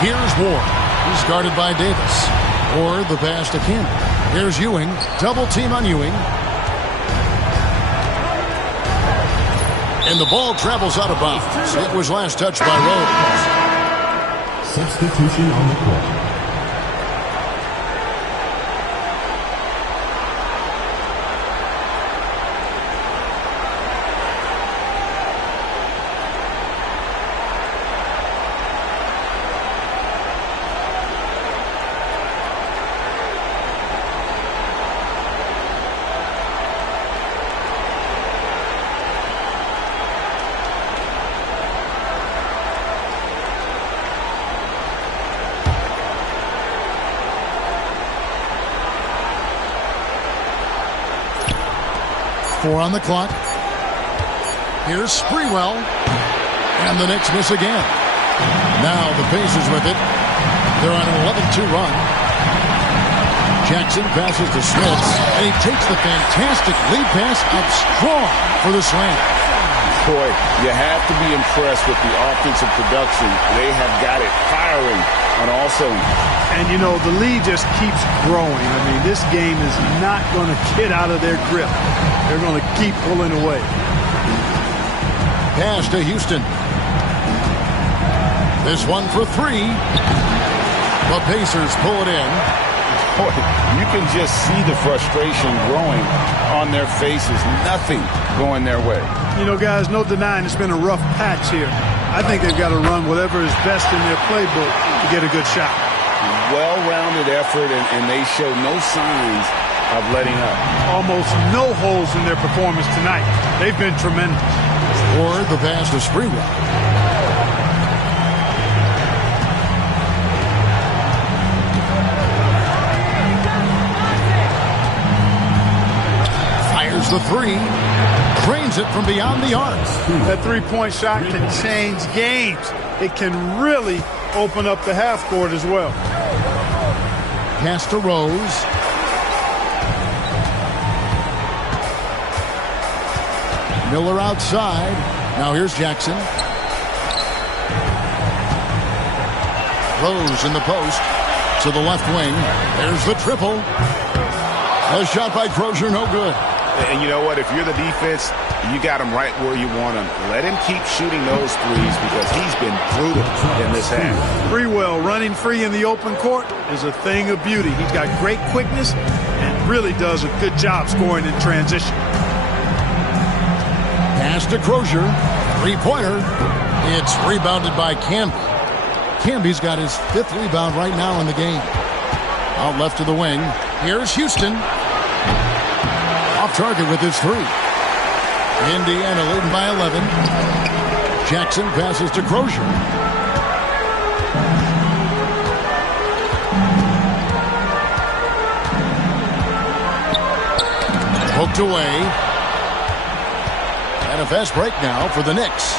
Here's Ward. He's guarded by Davis. Ward, the pass to Campbell. Here's Ewing. Double team on Ewing. And the ball travels out of bounds. It was last touched by Rose. Substitution on the court. Four on the clock. Here's Sprewell. And the Knicks miss again. Now the Pacers with it. They're on an 11-2 run. Jackson passes to Smith. And he takes the fantastic lead pass out strong for the slam. Boy, you have to be impressed with the offensive production. They have got it firing on all cylinders. And, you know, the lead just keeps growing. I mean, this game is not going to get out of their grip. They're going to keep pulling away. Pass to Houston. This one for three. The Pacers pull it in. Boy, you can just see the frustration growing on their faces. Nothing going their way. You know, guys, no denying it's been a rough patch here. I think they've got to run whatever is best in their playbook to get a good shot. Well-rounded effort, and they show no signs of letting up. Almost no holes in their performance tonight. They've been tremendous. Ward, the pass to Sprewell. The three, drains it from beyond the arc. That three-point shot can change games. It can really open up the half court as well. Pass to Rose. Miller outside. Now here's Jackson. Rose in the post to the left wing. There's the triple. A shot by Crozier, no good. And you know what? If you're the defense, you got him right where you want him. Let him keep shooting those threes because he's been brutal in this half. Sprewell running free in the open court is a thing of beauty. He's got great quickness and really does a good job scoring in transition. Pass to Crozier. Three-pointer. It's rebounded by Camby. Camby's got his fifth rebound right now in the game. Out left to the wing. Here's Houston. Off target with his three. Indiana leading by 11. Jackson passes to Crozier. Poked away. And a fast break now for the Knicks.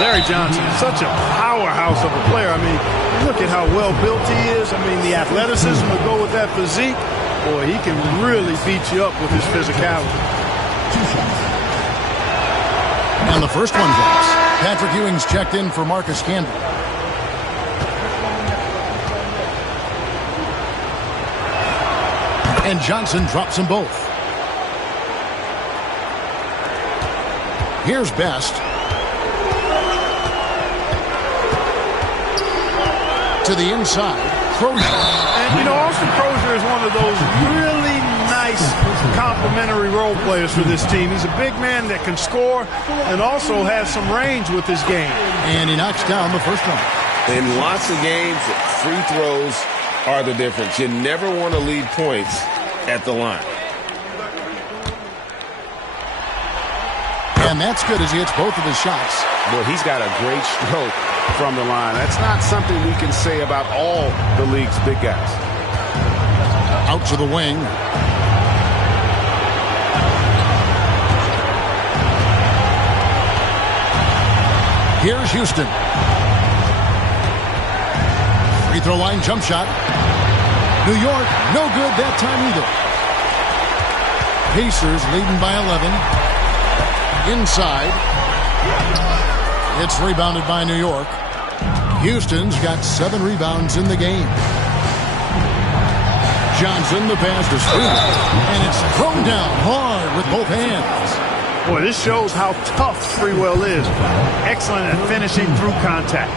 Larry Johnson is such a powerhouse of a player. I mean, look at how well built he is. I mean, the athleticism will go with that physique. Boy, he can really beat you up with his physicality. And the first one drops. Patrick Ewing's checked in for Marcus Camby. And Johnson drops them both. Here's Best. To the inside. Crozier. And, you know, Austin Crozier is one of those really nice complementary role players for this team. He's a big man that can score and also has some range with his game. And he knocks down the first one. In lots of games, free throws are the difference. You never want to lead points at the line. And that's good as he hits both of his shots. Boy, he's got a great stroke from the line. That's not something we can say about all the league's big guys. Out to the wing. Here's Houston. Free throw line jump shot. New York, no good that time either. Pacers leading by 11. Inside. It's rebounded by New York. Houston's got 7 rebounds in the game. Johnson, the pass to Sprewell. And it's thrown down hard with both hands. Boy, this shows how tough Sprewell is. Excellent at finishing through contact.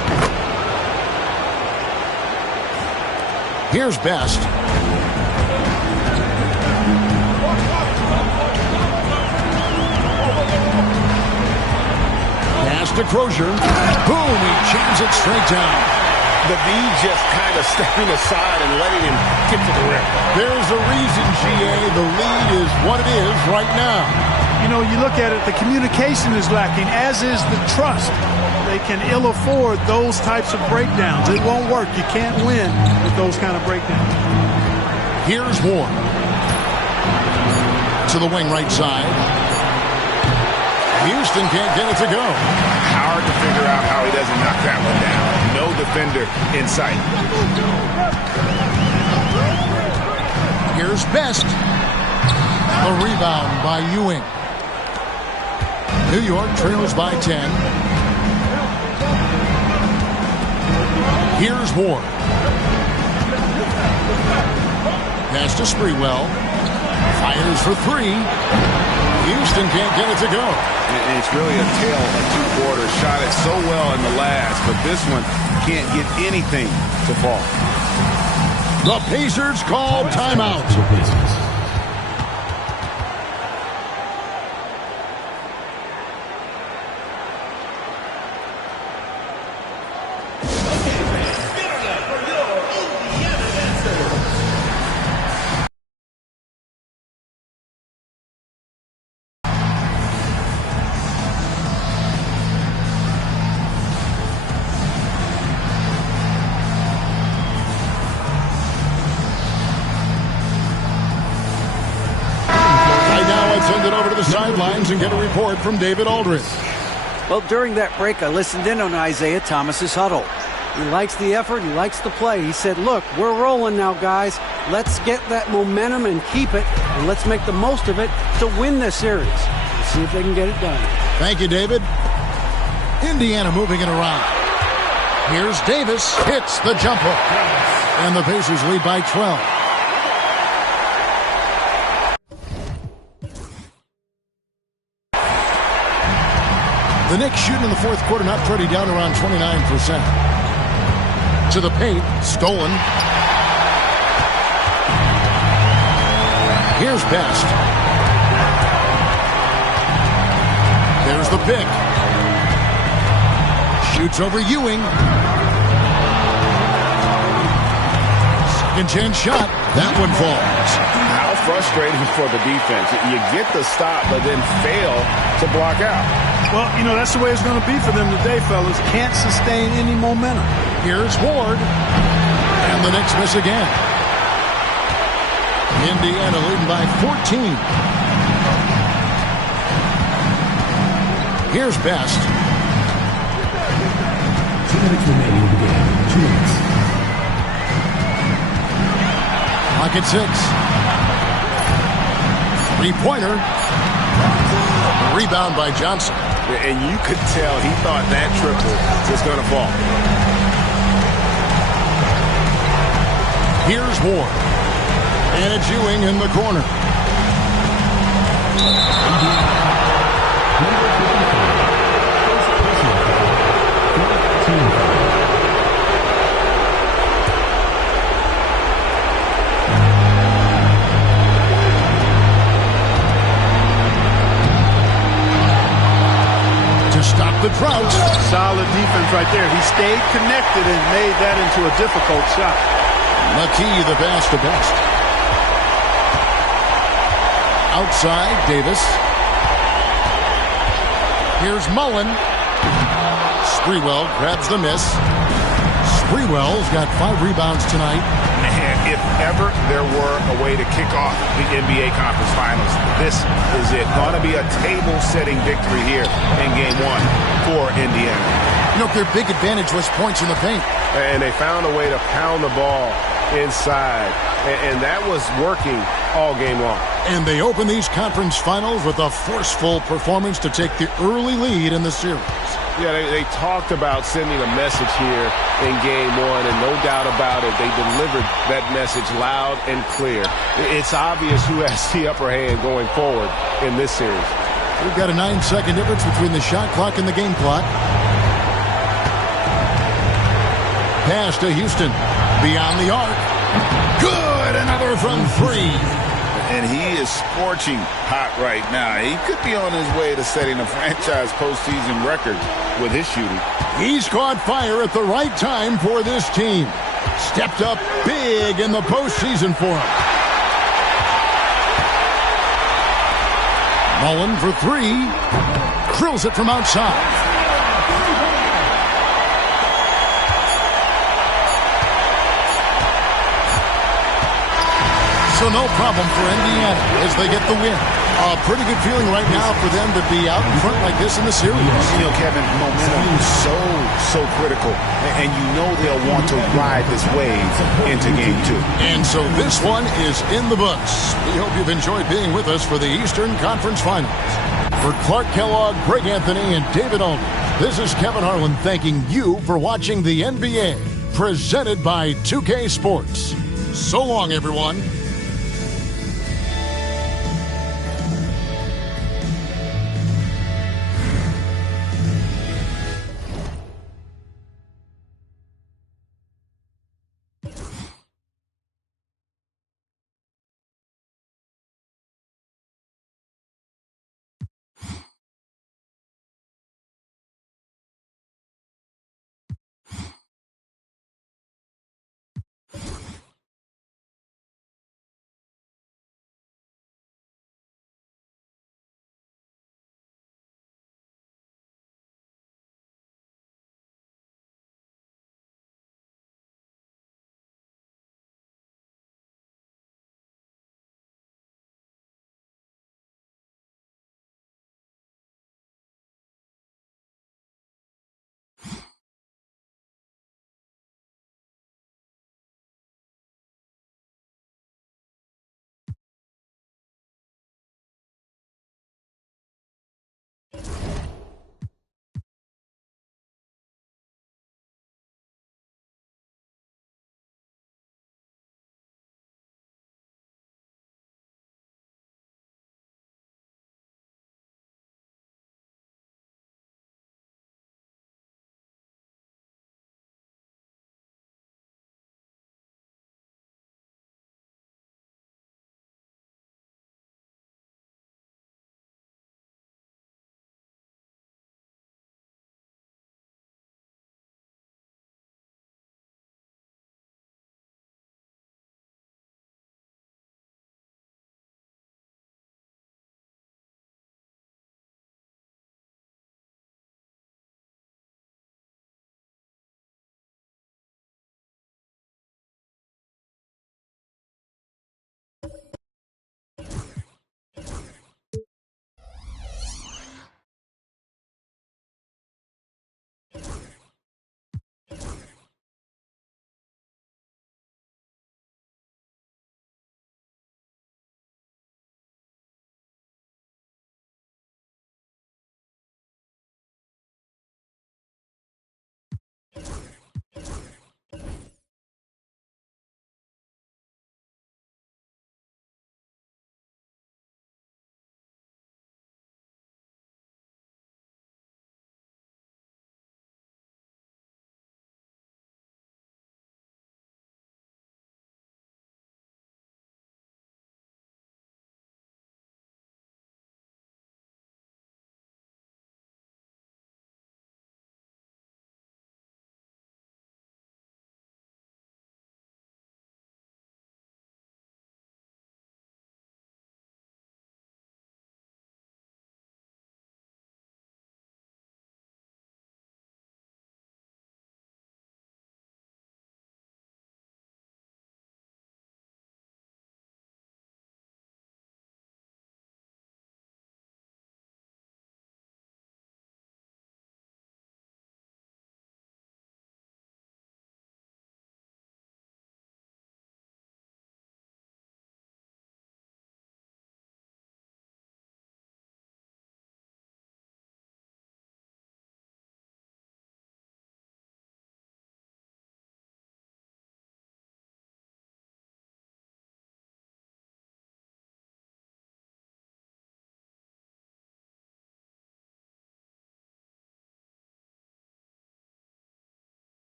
Here's Best. Pass to Crozier. Boom, he jams it straight down. The D just kind of stepping aside and letting him get to the rim. There's a reason, GA, the lead is what it is right now. You know, you look at it, the communication is lacking, as is the trust. They can ill afford those types of breakdowns. It won't work. You can't win with those kind of breakdowns. Here's Ward. To the wing right side. Houston can't get it to go. Hard to figure out how he doesn't knock that one down. No defender in sight. Here's Best. The rebound by Ewing. New York trails by 10. Here's Ward. Pass to Sprewell. Fires for three. Houston can't get it to go. And it's really a tale of two quarters. Shot it so well in the last, but this one can't get anything to fall. The Pacers call timeout. Sidelines and get a report from David Aldridge. Well, during that break, I listened in on Isaiah Thomas's huddle. He likes the effort. He likes the play. He said, look, we're rolling now, guys. Let's get that momentum and keep it, and let's make the most of it to win this series. Let's see if they can get it done. Thank you, David. Indiana moving it around. Here's Davis. Hits the jump hook. And the Pacers lead by 12. The Knicks shooting in the fourth quarter, not pretty, down around 29%. To the paint, stolen. Here's Best. There's the pick. Shoots over Ewing. Second chance shot. That one falls. How frustrating for the defense. You get the stop, but then fail to block out. Well, you know, that's the way it's going to be for them today, fellas. Can't sustain any momentum. Here's Ward. And the Knicks miss again. Indiana leading by 14. Here's Best. 2 minutes remaining in the game. 2 minutes. Clock at 6. Three-pointer. Rebound by Johnson. And you could tell he thought that triple was going to fall. Here's Ward. And it's Ewing in the corner. Stop the drought. Solid defense right there. He stayed connected and made that into a difficult shot. McKee, the pass to Best. Outside, Davis. Here's Mullen. Sprewell grabs the miss. Sprewell's got 5 rebounds tonight. Man, if ever there were a way to kick off the NBA Conference Finals, this is it. Going to be a table-setting victory here in Game 1 for Indiana. You know, their big advantage was points in the paint. And they found a way to pound the ball inside, and that was working all game long. And they open these conference finals with a forceful performance to take the early lead in the series. Yeah, they talked about sending a message here in Game 1, and no doubt about it, they delivered that message loud and clear. It's obvious who has the upper hand going forward in this series. We've got a 9-second difference between the shot clock and the game clock. Pass to Houston. Beyond the arc. Good! Another from 3. And he is scorching hot right now. He could be on his way to setting a franchise postseason record with his shooting. He's caught fire at the right time for this team. Stepped up big in the postseason for him. Mullen for 3. Drills it from outside. So no problem for Indiana as they get the win. A pretty good feeling right now for them to be out in front like this in the series. You know, Kevin, momentum is so critical, and you know they'll want to ride this wave into Game 2. And so this one is in the books. We hope you've enjoyed being with us for the Eastern Conference Finals. For Clark Kellogg, Greg Anthony, and David Aldridge, this is Kevin Harlan thanking you for watching the NBA, presented by 2K Sports. So long, everyone.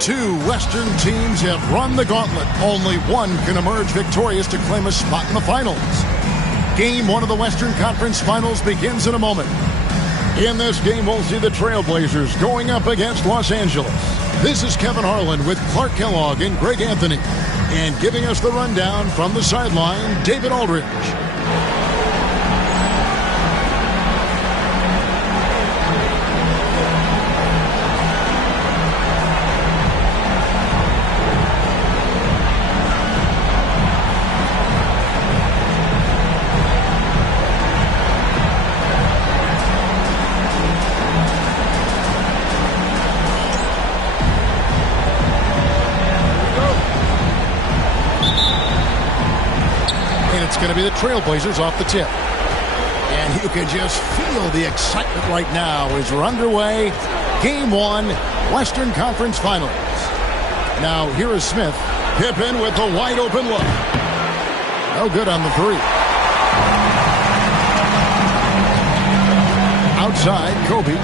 Two Western teams have run the gauntlet. Only one can emerge victorious to claim a spot in the finals. Game 1 of the Western Conference Finals begins in a moment. In this game, we'll see the Trailblazers going up against Los Angeles. This is Kevin Harlan with Clark Kellogg and Greg Anthony. And giving us the rundown from the sideline, David Aldridge. It's going to be the Trailblazers off the tip. And you can just feel the excitement right now as we're underway. Game 1, Western Conference Finals. Now, here is Smith. Pippen with the wide open look. No good on the three. Outside, Kobe.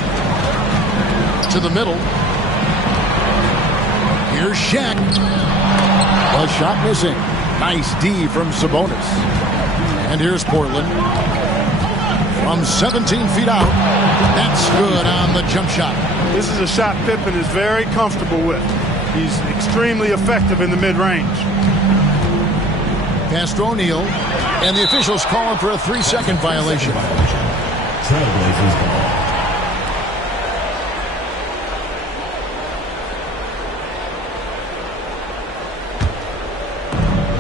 To the middle. Here's Shaq. A shot missing. Nice D from Sabonis. And here's Portland. From 17 feet out. That's good on the jump shot. This is a shot Pippen is very comfortable with. He's extremely effective in the mid-range. Pass to O'Neal. And the officials call him for a 3-second violation. Trailblazers ball.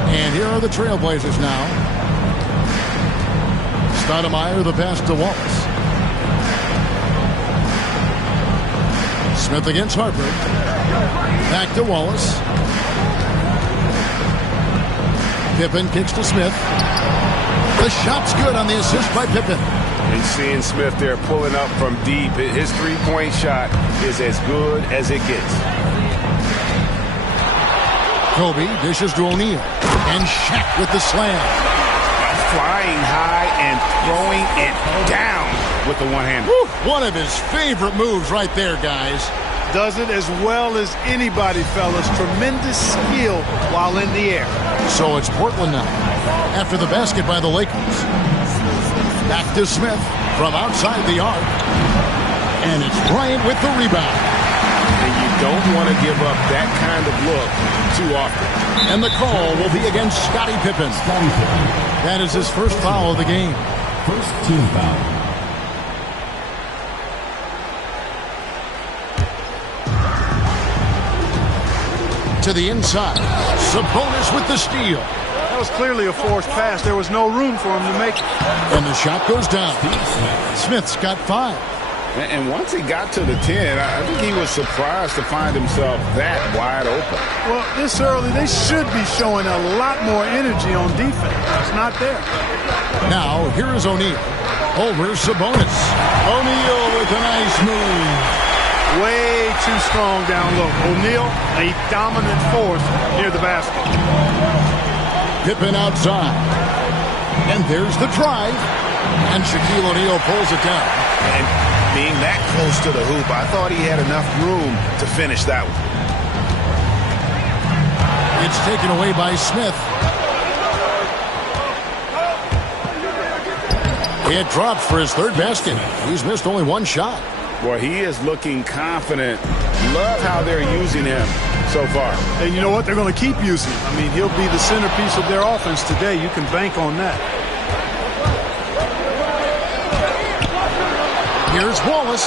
And here are the Trailblazers now. Stoudemire, the pass to Wallace. Smith against Harper. Back to Wallace. Pippen kicks to Smith. The shot's good on the assist by Pippen. And seeing Smith there pulling up from deep, his three-point shot is as good as it gets. Kobe dishes to O'Neal. And Shaq with the slam. Flying high and throwing it down with the one-hander. One of his favorite moves right there, guys. Does it as well as anybody, fellas. Tremendous skill while in the air. So it's Portland now. After the basket by the Lakers. Back to Smith from outside the arc. And it's Bryant with the rebound. And you don't want to give up that kind of look too often. And the call will be against Scottie Pippen. That is his first foul of the game. First team foul. To the inside. Sabonis with the steal. That was clearly a forced pass. There was no room for him to make it. And the shot goes down. Smith's got 5. And once he got to the 10, I think he was surprised to find himself that wide open. Well, this early, they should be showing a lot more energy on defense. It's not there. Now, here is O'Neal. Over Sabonis. O'Neal with a nice move. Way too strong down low. O'Neal, a dominant force near the basket. Pippen outside. And there's the drive. And Shaquille O'Neal pulls it down. And being that close to the hoop, I thought he had enough room to finish that one. It's taken away by Smith. It drops for his third basket. He's missed only 1 shot. Boy, he is looking confident. Love how they're using him so far. And you know what? They're going to keep using him. I mean, he'll be the centerpiece of their offense today. You can bank on that. Here's Wallace.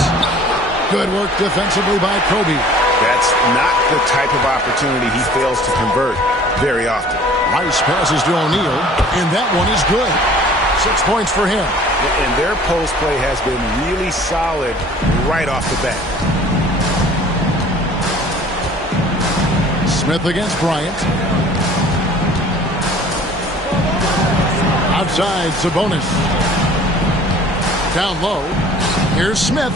Good work defensively by Kobe. That's not the type of opportunity he fails to convert very often. Nice passes to O'Neal, and that one is good. 6 points for him. And their post play has been really solid right off the bat. Smith against Bryant. Outside, Sabonis. Down low. Here's Smith.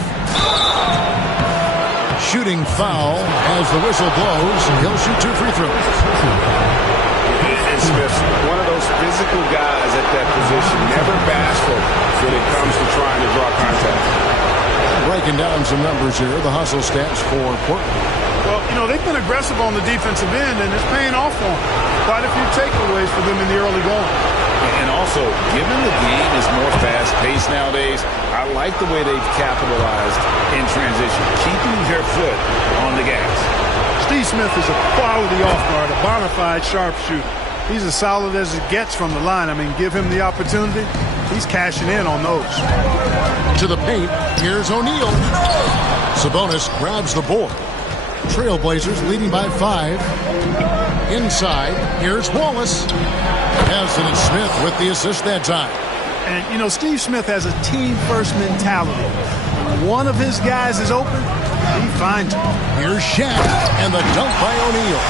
Shooting foul as the whistle blows. He'll shoot 2 free throws. And Smith's one of those physical guys at that position, never bashful when it comes to trying to draw contact. Breaking down some numbers here, the hustle stats for Portland. Well, You know, they've been aggressive on the defensive end, and it's paying off for them. Quite a few takeaways for them in the early going. And also, given the game is more fast-paced nowadays, I like the way they've capitalized in transition, keeping their foot on the gas. Steve Smith is a quality off-guard, a bona fide sharpshooter. He's as solid as it gets from the line. I mean, give him the opportunity, he's cashing in on those. To the paint, here's O'Neal. Sabonis grabs the board. Trailblazers leading by 5. Inside, here's Wallace. Haslett and Smith with the assist that time. And, you know, Steve Smith has a team-first mentality. When one of his guys is open, he finds him. Here's Shaq, and the dunk by O'Neal.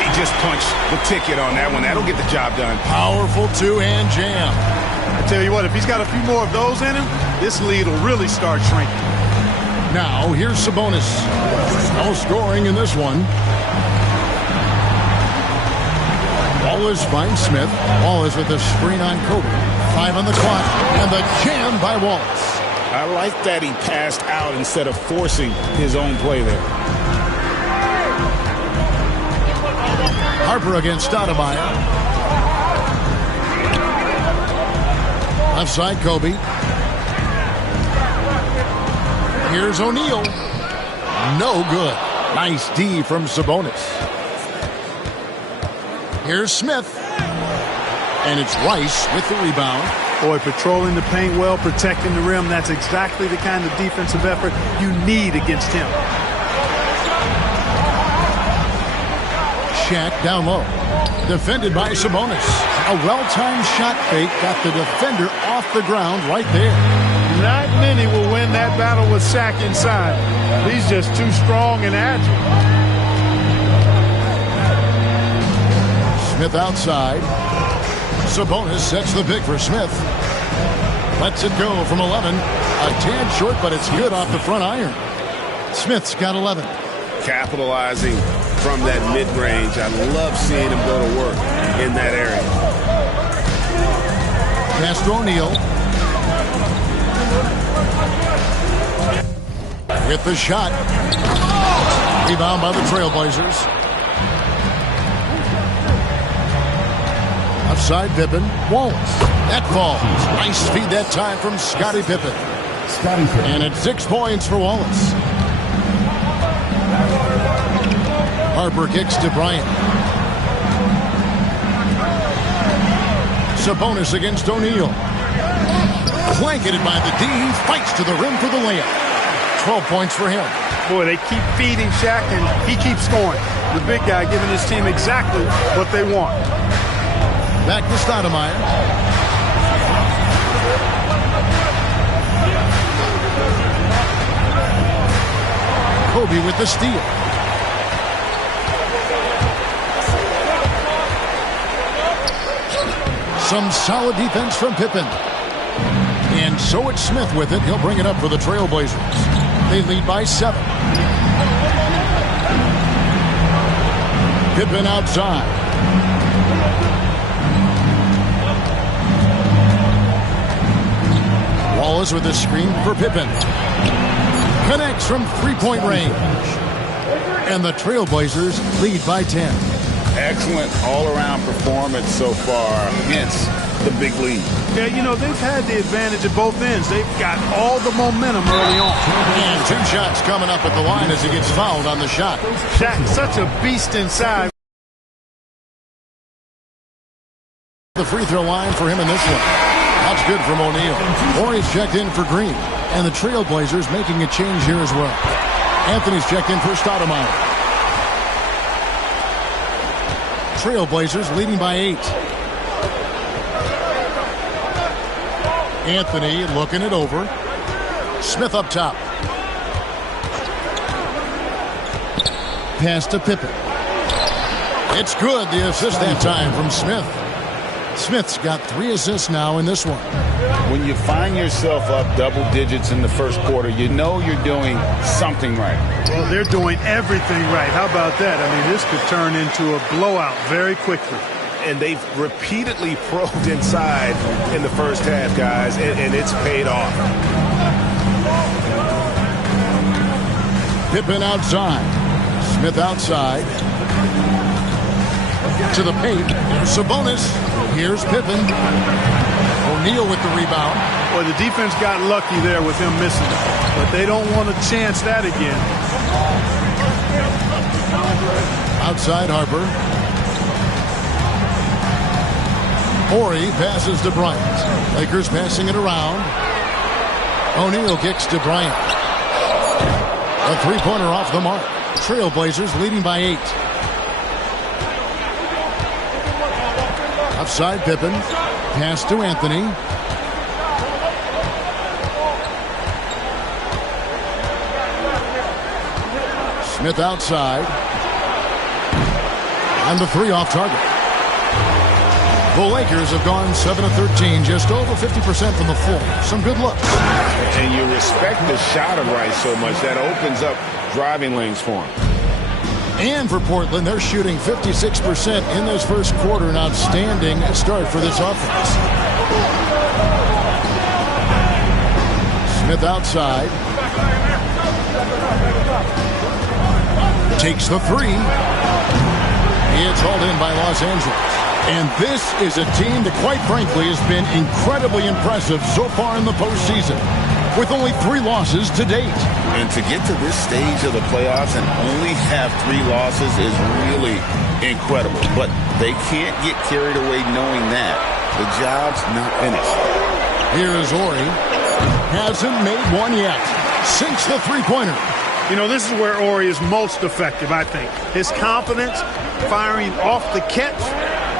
He just punched the ticket on that one. That'll get the job done. Powerful two-hand jam. I tell you what, if he's got a few more of those in him, this lead will really start shrinking. Now, here's Sabonis. No scoring in this one. Wallace finds Smith. Wallace with the screen on Kobe. 5 on the clock, and the jam by Wallace. I like that he passed out instead of forcing his own play there. Harper against Stoudemire. Left side, Kobe. Here's O'Neal. No good. Nice D from Sabonis. Here's Smith. And it's Rice with the rebound. Boy, patrolling the paint well, protecting the rim. That's exactly the kind of defensive effort you need against him. Shaq down low. Defended by Sabonis. A well-timed shot fake got the defender off the ground right there. Not many will win that battle with Shaq inside. He's just too strong and agile. Smith outside. Sabonis sets the pick for Smith. Lets it go from 11. A tad short, but it's good off the front iron. Smith's got 11. Capitalizing from that mid-range. I love seeing him go to work in that area. Pass to O'Neal. With the shot. Rebound by the Trailblazers. Outside Pippen. Wallace. That falls. Nice feed that time from Scottie Pippen. And it's 6 points for Wallace. Harper kicks to Bryant. Sabonis against O'Neal. Blanketed by the D. He fights to the rim for the layup. 12 points for him. Boy, they keep feeding Shaq, and he keeps scoring. The big guy giving his team exactly what they want. Back to Stoudemire. Kobe with the steal. Some solid defense from Pippen. And so it's Smith with it. He'll bring it up for the Trailblazers. They lead by 7. Pippen outside. Wallace with the screen for Pippen. Connects from three-point range. And the Trailblazers lead by 10. Excellent all-around performance so far against the big lead. Yeah, you know, they've had the advantage at both ends. They've got all the momentum early on. And 2 shots coming up at the line as he gets fouled on the shot. Shaq, such a beast inside. The free throw line for him in this one. That's good from O'Neal. Morey's checked in for Green. And the Trailblazers making a change here as well. Anthony's checked in for Stoudemire. Trailblazers leading by 8. Anthony looking it over. Smith up top. Pass to Pippen. It's good. The assist that time from Smith. Smith's got 3 assists now in this one. When you find yourself up double digits in the first quarter, you know you're doing something right. Well, they're doing everything right. How about that? I mean, this could turn into a blowout very quickly. And they've repeatedly probed inside in the first half, guys, and it's paid off. Pippen outside. Smith outside. To the paint. There's Sabonis. Here's Pippen. O'Neal with the rebound. Well, the defense got lucky there with him missing it, but they don't want to chance that again. Outside Harper. Horry passes to Bryant. Lakers passing it around. O'Neal kicks to Bryant. A three-pointer off the mark. Trailblazers leading by 8. Outside Pippen. Pass to Anthony. Smith outside. And the 3 off target. The Lakers have gone 7 of 13, just over 50% from the floor. Some good looks. And you respect the shot of Rice so much that opens up driving lanes for him. And for Portland, they're shooting 56% in this first quarter. An outstanding start for this offense. Smith outside. Takes the 3. It's hauled in by Los Angeles. And this is a team that, quite frankly, has been incredibly impressive so far in the postseason, with only 3 losses to date. And to get to this stage of the playoffs and only have 3 losses is really incredible. But they can't get carried away knowing that. The job's not finished. Here is Horry. Hasn't made one yet. Sinks the three-pointer. You know, this is where Horry is most effective, I think. His confidence, firing off the catch,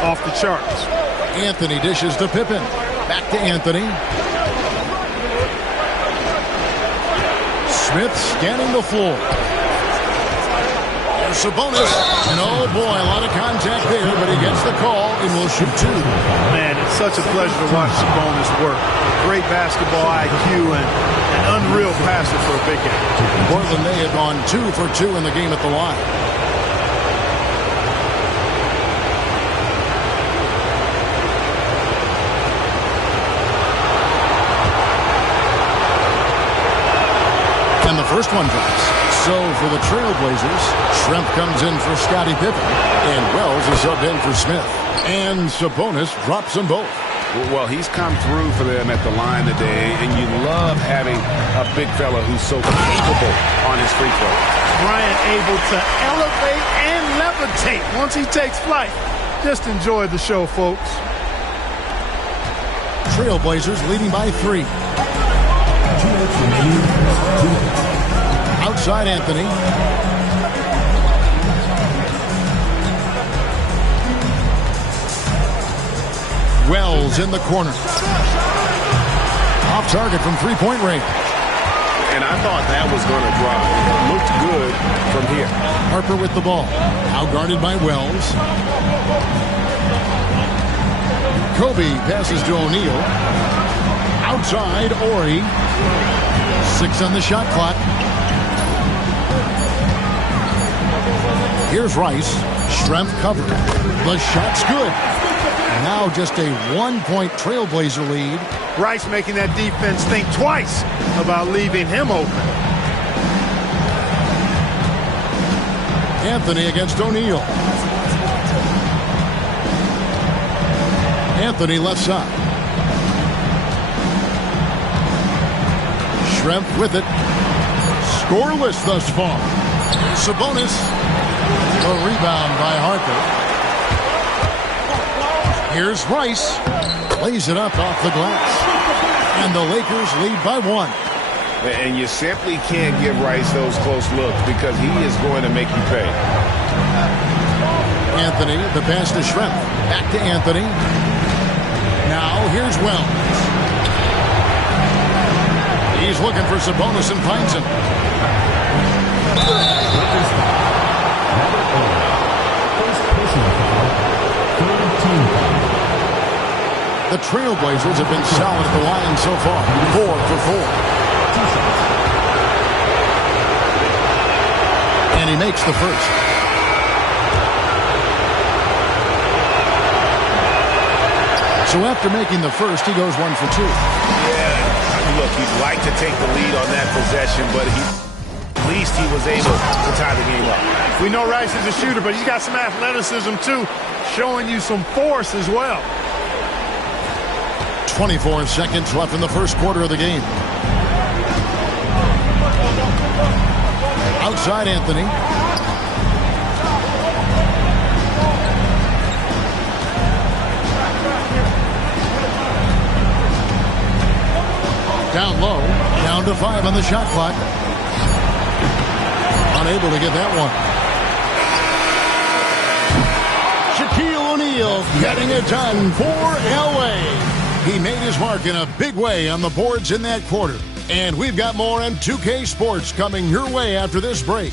off the charts. Anthony dishes to Pippen. Back to Anthony. Smith scanning the floor. There's Sabonis. And oh boy, a lot of contact there, but he gets the call and will shoot 2. Man, it's such a pleasure to watch Sabonis work. Great basketball IQ and an unreal passer for a big guy. Portland, they had gone 2 for 2 in the game at the line. And the first one drops. So for the Trailblazers, Schrempf comes in for Scottie Pippen, and Wells is subbed in for Smith. And Sabonis drops them both. Well, he's come through for them at the line today, and you love having a big fella who's so capable on his free throw. Bryant able to elevate and levitate once he takes flight. Just enjoy the show, folks. Trailblazers leading by 3. Outside Anthony. Wells in the corner. Off target from three-point range. And I thought that was going to drop. It looked good from here. Harper with the ball. Outguarded by Wells. Kobe passes to O'Neal. Outside, Horry. 6 on the shot clock. Here's Rice. Schrempf covered. The shot's good. And now just a 1-point Trailblazer lead. Rice making that defense think twice about leaving him open. Anthony against O'Neal. Anthony left side. Schrempf with it. Scoreless thus far. Sabonis. A rebound by Harper. Here's Rice. Lays it up off the glass. And the Lakers lead by 1. And you simply can't give Rice those close looks because he is going to make you pay. Anthony, the pass to Schrempf. Back to Anthony. Now here's Wells. He's looking for Sabonis and finds him. The Trailblazers have been solid at the line so far. 4 for 4. And he makes the first. So after making the first, he goes 1 for 2. Yeah, look, he'd like to take the lead on that possession, but he least he was able to tie the game up. We know Rice is a shooter, but he's got some athleticism, too, showing you some force as well. 24 seconds left in the first quarter of the game. Outside Anthony. Down low, down to 5 on the shot clock. Unable to get that one. Shaquille O'Neal getting it done for LA. He made his mark in a big way on the boards in that quarter. And we've got more on 2K Sports coming your way after this break.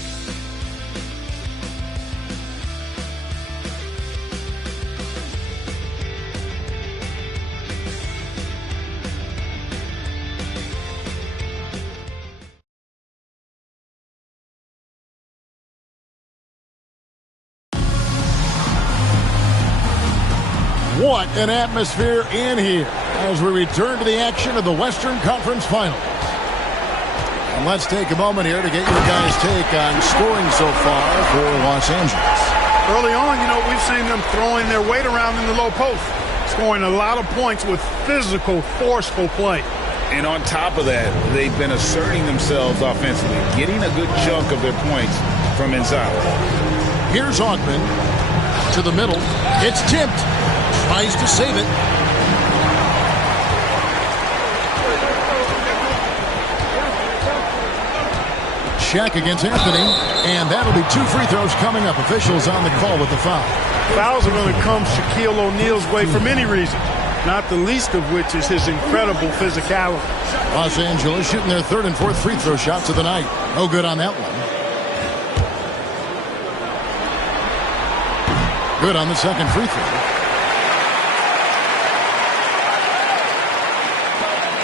What an atmosphere in here as we return to the action of the Western Conference Finals. And let's take a moment here to get your guys' take on scoring so far for Los Angeles. Early on, we've seen them throwing their weight around in the low post, scoring a lot of points with physical, forceful play. And on top of that, they've been asserting themselves offensively, getting a good chunk of their points from inside. Here's Augman to the middle. It's tipped. Tries to save it. Shaq against Anthony, and that'll be 2 free throws coming up. Officials on the call with the foul. Fouls are going to come Shaquille O'Neal's way for many reasons, not the least of which is his incredible physicality. Los Angeles shooting their 3rd and 4th free throw shots of the night. No good on that one. Good on the 2nd free throw.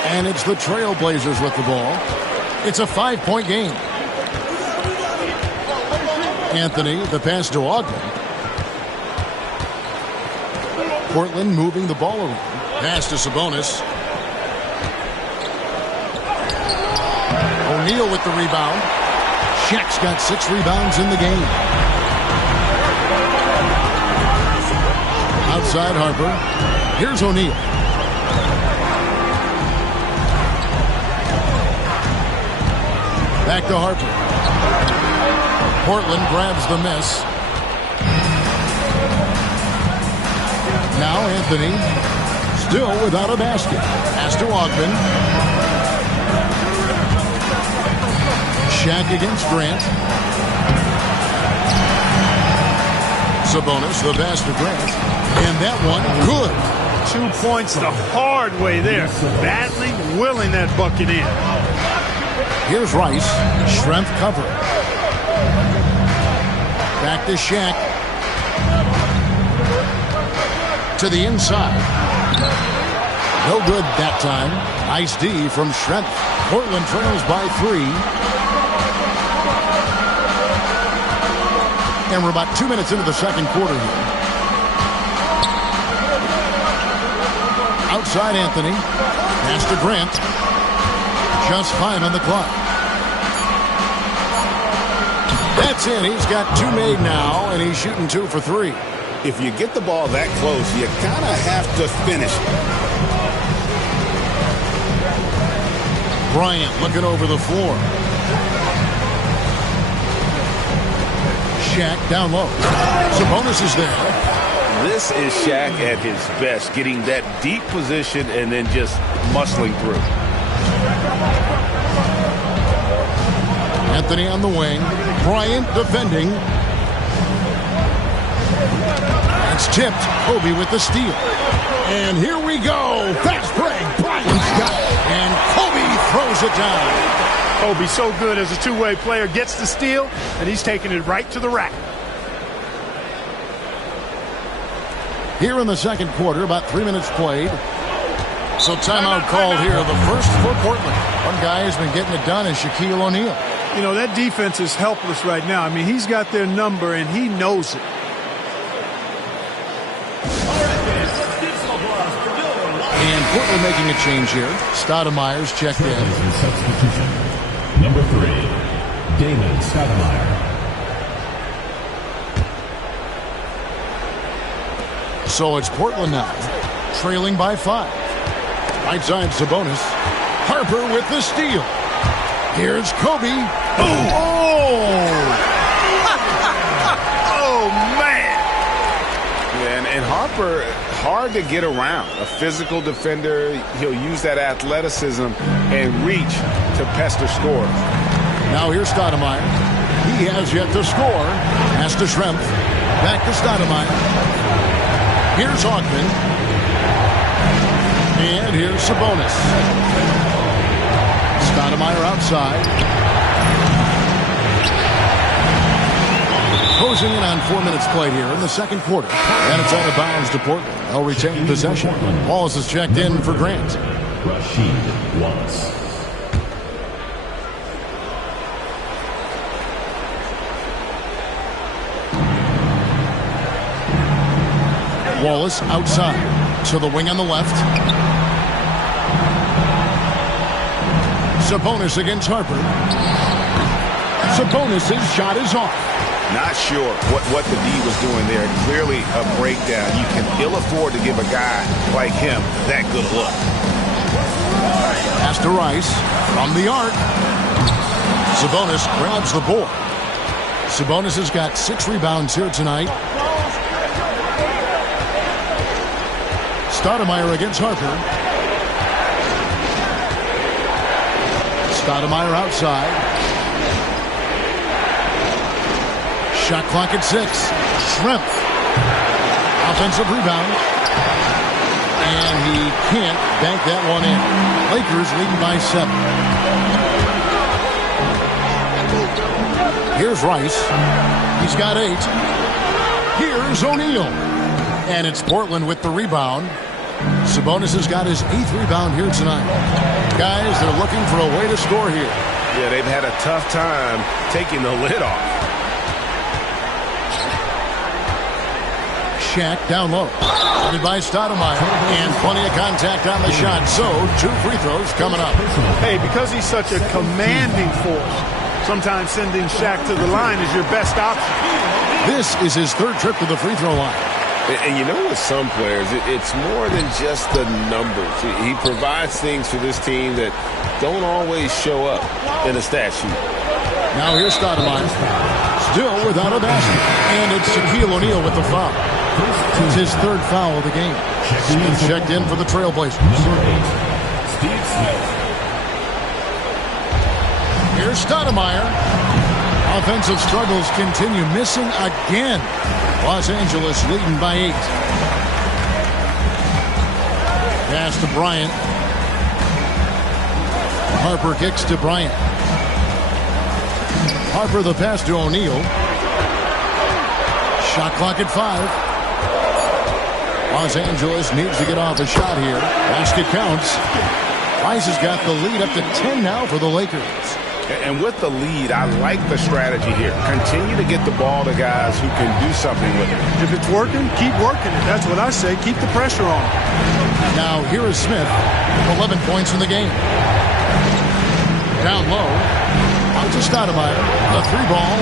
And it's the Trailblazers with the ball. It's a 5-point game. Anthony, the pass to Augman. Portland moving the ball around. Pass to Sabonis. O'Neal with the rebound. Shaq's got 6 rebounds in the game. Outside Harper. Here's O'Neal. Back to Harper. Portland grabs the miss. Now Anthony still without a basket. Pass to Augman. Shaq against Grant. Sabonis, the pass to Grant. And that one, good. 2 points the hard way there. Battling, willing that bucket in. Here's Rice. Strength cover. Back to Shaq. To the inside. No good that time. Nice D from Strength. Portland trails by 3. And we're about 2 minutes into the second quarter here. Outside Anthony. Pass to Grant. Just 5 on the clock. That's in. He's got 2 made now, and he's shooting 2 for 3. If you get the ball that close, you kind of have to finish it. Bryant looking over the floor. Shaq down low. Sabonis is there. This is Shaq at his best, getting that deep position and then just muscling through. Anthony on the wing. Bryant defending. It's tipped. Kobe with the steal. And here we go. Fast break. Bryant's got it. And Kobe throws it down. Kobe so good as a two-way player. Gets the steal, and he's taking it right to the rack. Here in the second quarter, about 3 minutes played. So timeout called here. The first for Portland. One guy has been getting it done is Shaquille O'Neal. That defense is helpless right now. I mean, he's got their number, and he knows it. And Portland making a change here. Stoudemire's checked in. Substitution. Number 3, Damon Stoudemire. So it's Portland now, trailing by 5. Right side Sabonis. Harper with the steal. Here's Kobe. Oh, man. Yeah, and Harper, hard to get around. A physical defender, he'll use that athleticism and reach to pester scores. Now here's Stoudemire. He has yet to score. Pass to Schrempf. Back to Stoudemire. Here's Hawkman. And here's Sabonis. Stoudemire outside. Closing in on 4 minutes played here in the second quarter. And it's out of bounds to Portland. They'll retain possession. Wallace is checked in for Grant. Rasheed Wallace. Wallace outside to the wing on the left. Sabonis against Harper. Sabonis' shot is off. Not sure what the D was doing there. Clearly a breakdown. You can ill afford to give a guy like him that good look. Pass to Rice from the arc. Sabonis grabs the board. Sabonis has got 6 rebounds here tonight. Stoudemire against Harper. Stoudemire outside. Shot clock at 6. Schrempf. Offensive rebound. And he can't bank that one in. Lakers leading by 7. Here's Rice. He's got 8. Here's O'Neal. And it's Portland with the rebound. Sabonis has got his 8th rebound here tonight. Guys, they're looking for a way to score here. Yeah, they've had a tough time taking the lid off. Shaq down low. Guarded by Stoudemire. And plenty of contact on the shot. So, 2 free throws coming up. Hey, because he's such a commanding force, sometimes sending Shaq to the line is your best option. This is his 3rd trip to the free throw line. And you know, with some players, it's more than just the numbers. He provides things for this team that don't always show up in a stat sheet. Now here's Stoudemire. Still without a basket. And it's Shaquille O'Neal with the foul. It's his 3rd foul of the game. Smith checked in for the Trailblazers. Steve Smith. Here's Stoudemire. Offensive struggles continue. Missing again. Los Angeles leading by 8. Pass to Bryant. Harper kicks to Bryant. Harper the pass to O'Neal. Shot clock at 5. Los Angeles needs to get off a shot here. Basket counts. Rice has got the lead up to 10 now for the Lakers. And with the lead, I like the strategy here. Continue to get the ball to guys who can do something with it. If it's working, keep working it. That's what I say. Keep the pressure on. Now here is Smith. 11 points in the game. Down low. Out to Stoudemire. The 3-ball.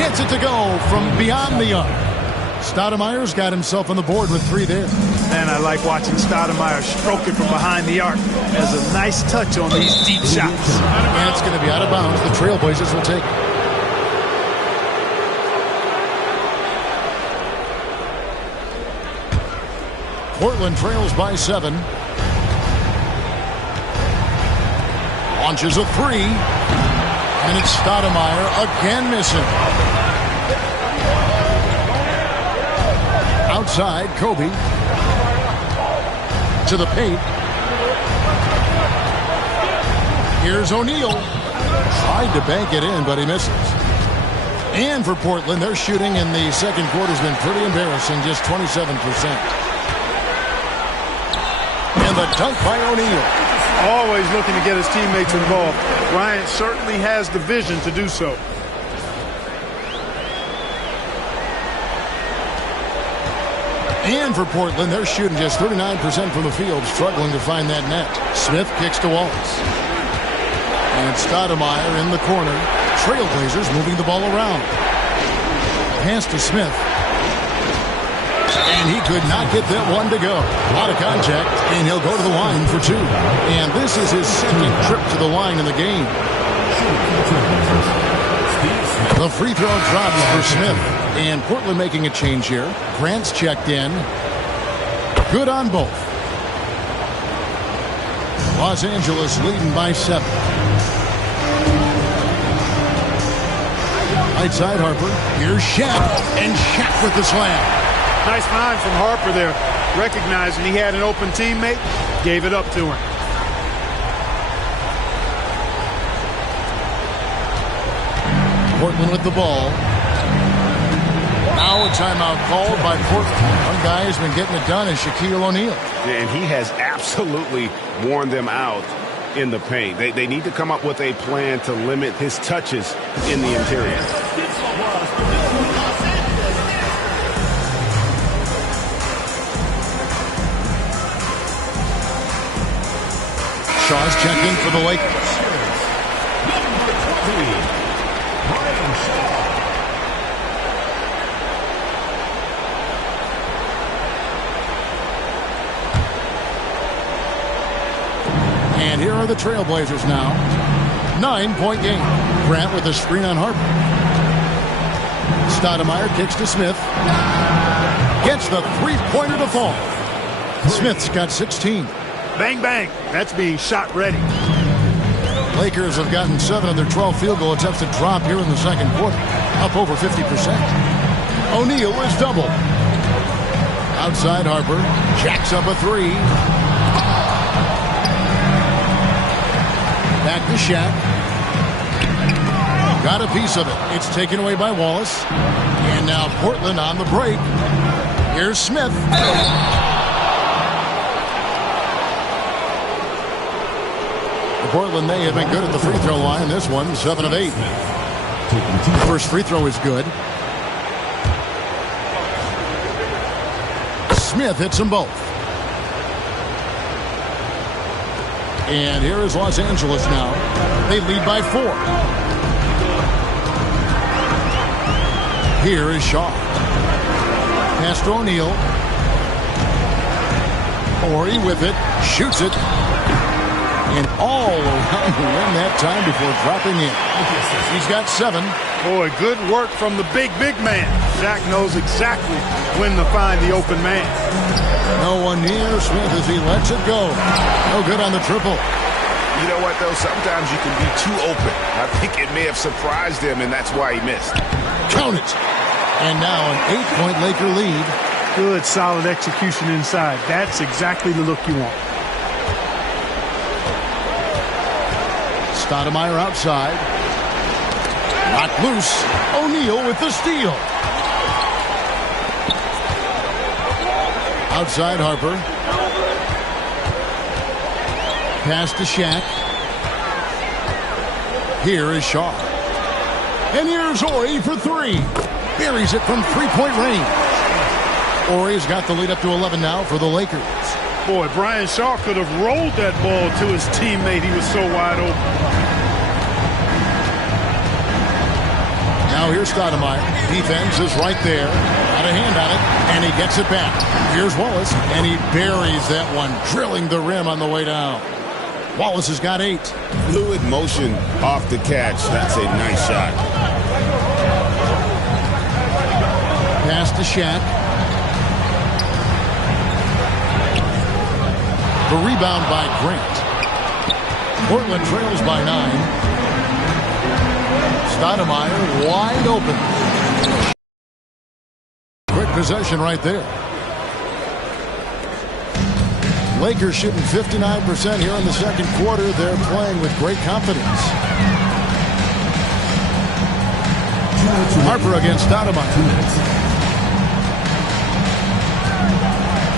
Gets it to go from beyond the arc. Stoudemire's got himself on the board with 3 there. And I like watching Stoudemire stroke it from behind the arc. Has a nice touch on these deep shots. And it's going to be out of bounds. The Trailblazers will take it. Portland trails by 7. Launches a 3. And it's Stoudemire again missing. Outside, Kobe. To the paint. Here's O'Neal. Tried to bank it in, but he misses. And for Portland, their shooting in the second quarter has been pretty embarrassing, just 27%. And the dunk by O'Neal. Always looking to get his teammates involved. Bryant certainly has the vision to do so. And for Portland, they're shooting just 39% from the field, struggling to find that net. Smith kicks to Wallace. And Stoudemire in the corner. Trailblazers moving the ball around. Pass to Smith. And he could not get that one to go. Out of contact, and he'll go to the line for two. And this is his second trip to the line in the game. The free throw drops for Smith. And Portland making a change here. Grant's checked in. Good on both. Los Angeles leading by 7. Right side Harper. Here's Shaq. And Shaq with the slam. Nice find from Harper there. Recognizing he had an open teammate. Gave it up to him. Portland with the ball. Now a timeout called by Portland. One guy has been getting it done is Shaquille O'Neal. And he has absolutely worn them out in the paint. They need to come up with a plan to limit his touches in the interior. Shaw's checked in for the Lakers. And here are the Trailblazers now. 9-point game. Grant with a screen on Harper. Stoudemire kicks to Smith. Gets the three-pointer to fall. Smith's got 16. Bang, bang. That's being shot ready. Lakers have gotten 7 of their 12 field goal attempts to drop here in the second quarter. Up over 50%. O'Neal is doubled. Outside Harper. Jacks up a three. Back to Shaq. Got a piece of it. It's taken away by Wallace. And now Portland on the break. Here's Smith. Portland, they have been good at the free throw line. This one, 7 of 8. The first free throw is good. Smith hits them both. And here is Los Angeles now. They lead by 4. Here is Shaw. Pass to O'Neal. Horry with it. Shoots it. And all around the rim that time before dropping in. He's got 7. Boy, good work from the big man. Shaq knows exactly when to find the open man. No one near Smith as he lets it go. No good on the triple. You know what, though? Sometimes you can be too open. I think it may have surprised him, and that's why he missed. Count it. And now an 8-point Laker lead. Good, solid execution inside. That's exactly the look you want. Stoudemire outside. Knocked loose. O'Neal with the steal. Outside Harper. Pass to Shaq. Here is Shaw. And here's Horry for 3. Buries it from 3-point range. Horry's got the lead up to 11 now for the Lakers. Boy, Brian Shaw could have rolled that ball to his teammate. He was so wide open. Now here's Stoudemire. Defense is right there. Got a hand on it, and he gets it back. Here's Wallace, and he buries that one, drilling the rim on the way down. Wallace has got 8. Fluid motion off the catch. That's a nice shot. Pass to Shaq. The rebound by Grant. Portland trails by 9. Stoudemire wide open. Quick possession right there. Lakers shooting 59% here in the second quarter. They're playing with great confidence. Harper against Stoudemire.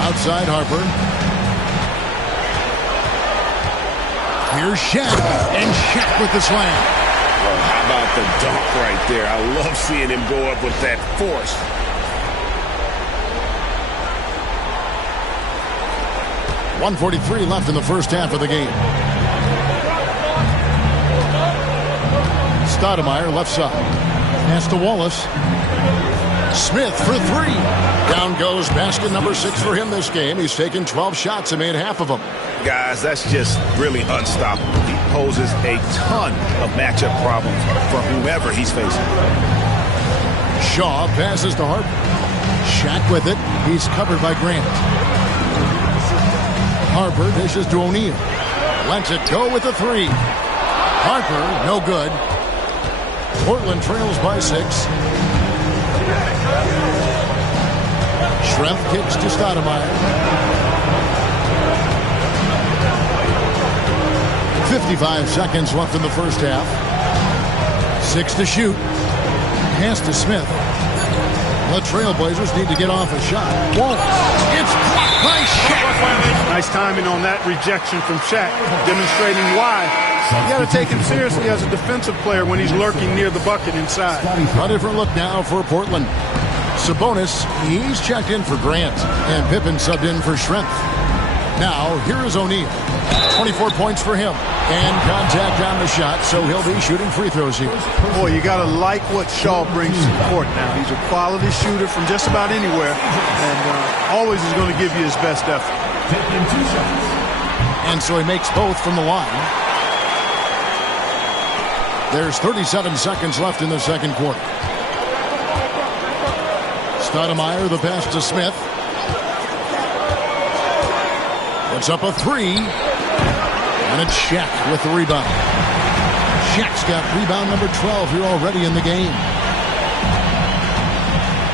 Outside Harper. Here's Shaq, and Shaq with the slam. Well, how about the dunk right there? I love seeing him go up with that force. .143 left in the first half of the game. Stoudemire left side. Pass to Wallace. Smith for three. Down goes basket number 6 for him this game. He's taken 12 shots and made half of them. Guys, that's just really unstoppable. He poses a ton of matchup problems for whomever he's facing. Shaw passes to Harper. Shaq with it. He's covered by Grant. Harper dishes to O'Neal. Lets it go with the three. Harper, no good. Portland trails by 6. Schrempf kicks to Stoudemire. 55 seconds left in the first half. 6 to shoot. Pass to Smith. The Trailblazers need to get off a shot. Whoa. It's blocked by Shaq. Nice timing on that rejection from Shaq, demonstrating why you got to take him seriously as a defensive player when he's lurking near the bucket inside. A different look now for Portland. Sabonis, he's checked in for Grant, and Pippen subbed in for Schrempf. Now, here is O'Neal. 24 points for him. And contact on the shot, so he'll be shooting free throws here. Boy, you got to like what Shaw brings to the court now. He's a quality shooter from just about anywhere, and always is going to give you his best effort. And so he makes both from the line. There's 37 seconds left in the second quarter. Stoudemire, the pass to Smith. Puts up a three. And it's Shaq with the rebound. Shaq's got rebound number 12 here already in the game.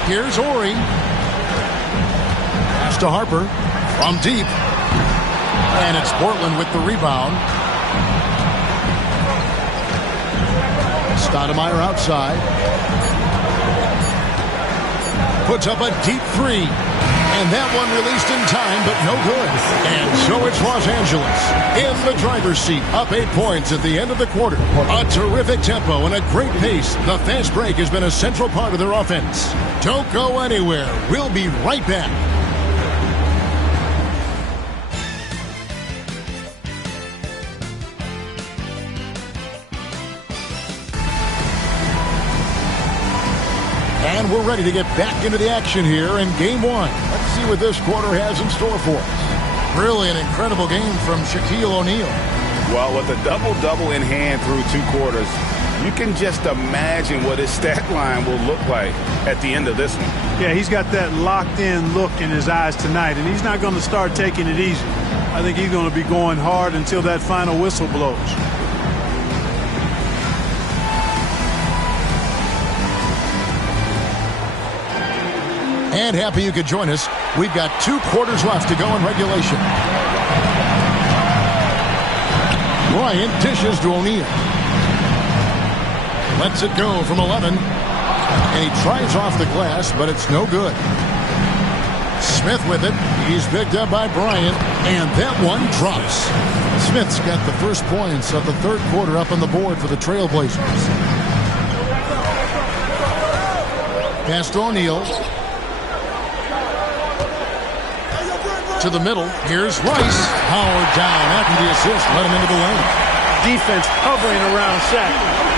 Here's Ori. Pass to Harper from deep. And it's Portland with the rebound. Stoudemire outside. Puts up a deep three. And that one released in time, but no good. And so it's Los Angeles in the driver's seat, up 8 points at the end of the quarter. A terrific tempo and a great pace. The fast break has been a central part of their offense. Don't go anywhere. We'll be right back. And we're ready to get back into the action here in Game 1. Let's see what this quarter has in store for us. Really an incredible game from Shaquille O'Neal. Well, with a double-double in hand through 2 quarters, you can just imagine what his stat line will look like at the end of this one. Yeah, he's got that locked-in look in his eyes tonight, and he's not going to start taking it easy. I think he's going to be going hard until that final whistle blows. And happy you could join us. We've got 2 quarters left to go in regulation. Bryant dishes to O'Neal. Lets it go from 11. And he tries off the glass, but it's no good. Smith with it. He's picked up by Bryant. And that one drops. Smith's got the first points of the third quarter up on the board for the Trailblazers. Pass to O'Neal. To the middle. Here's Rice. Howard down after the assist. Let him into the lane. Defense hovering around Shaq.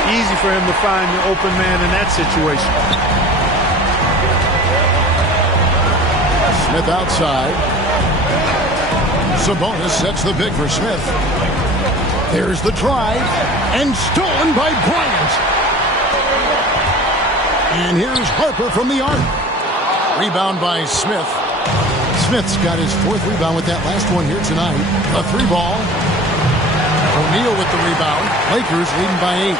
Easy for him to find the open man in that situation. Smith outside. Sabonis sets the big for Smith. There's the drive. And stolen by Bryant. And here's Harper from the arc. Rebound by Smith. Smith's got his 4th rebound with that last one here tonight. A 3-ball. O'Neal with the rebound. Lakers leading by 8.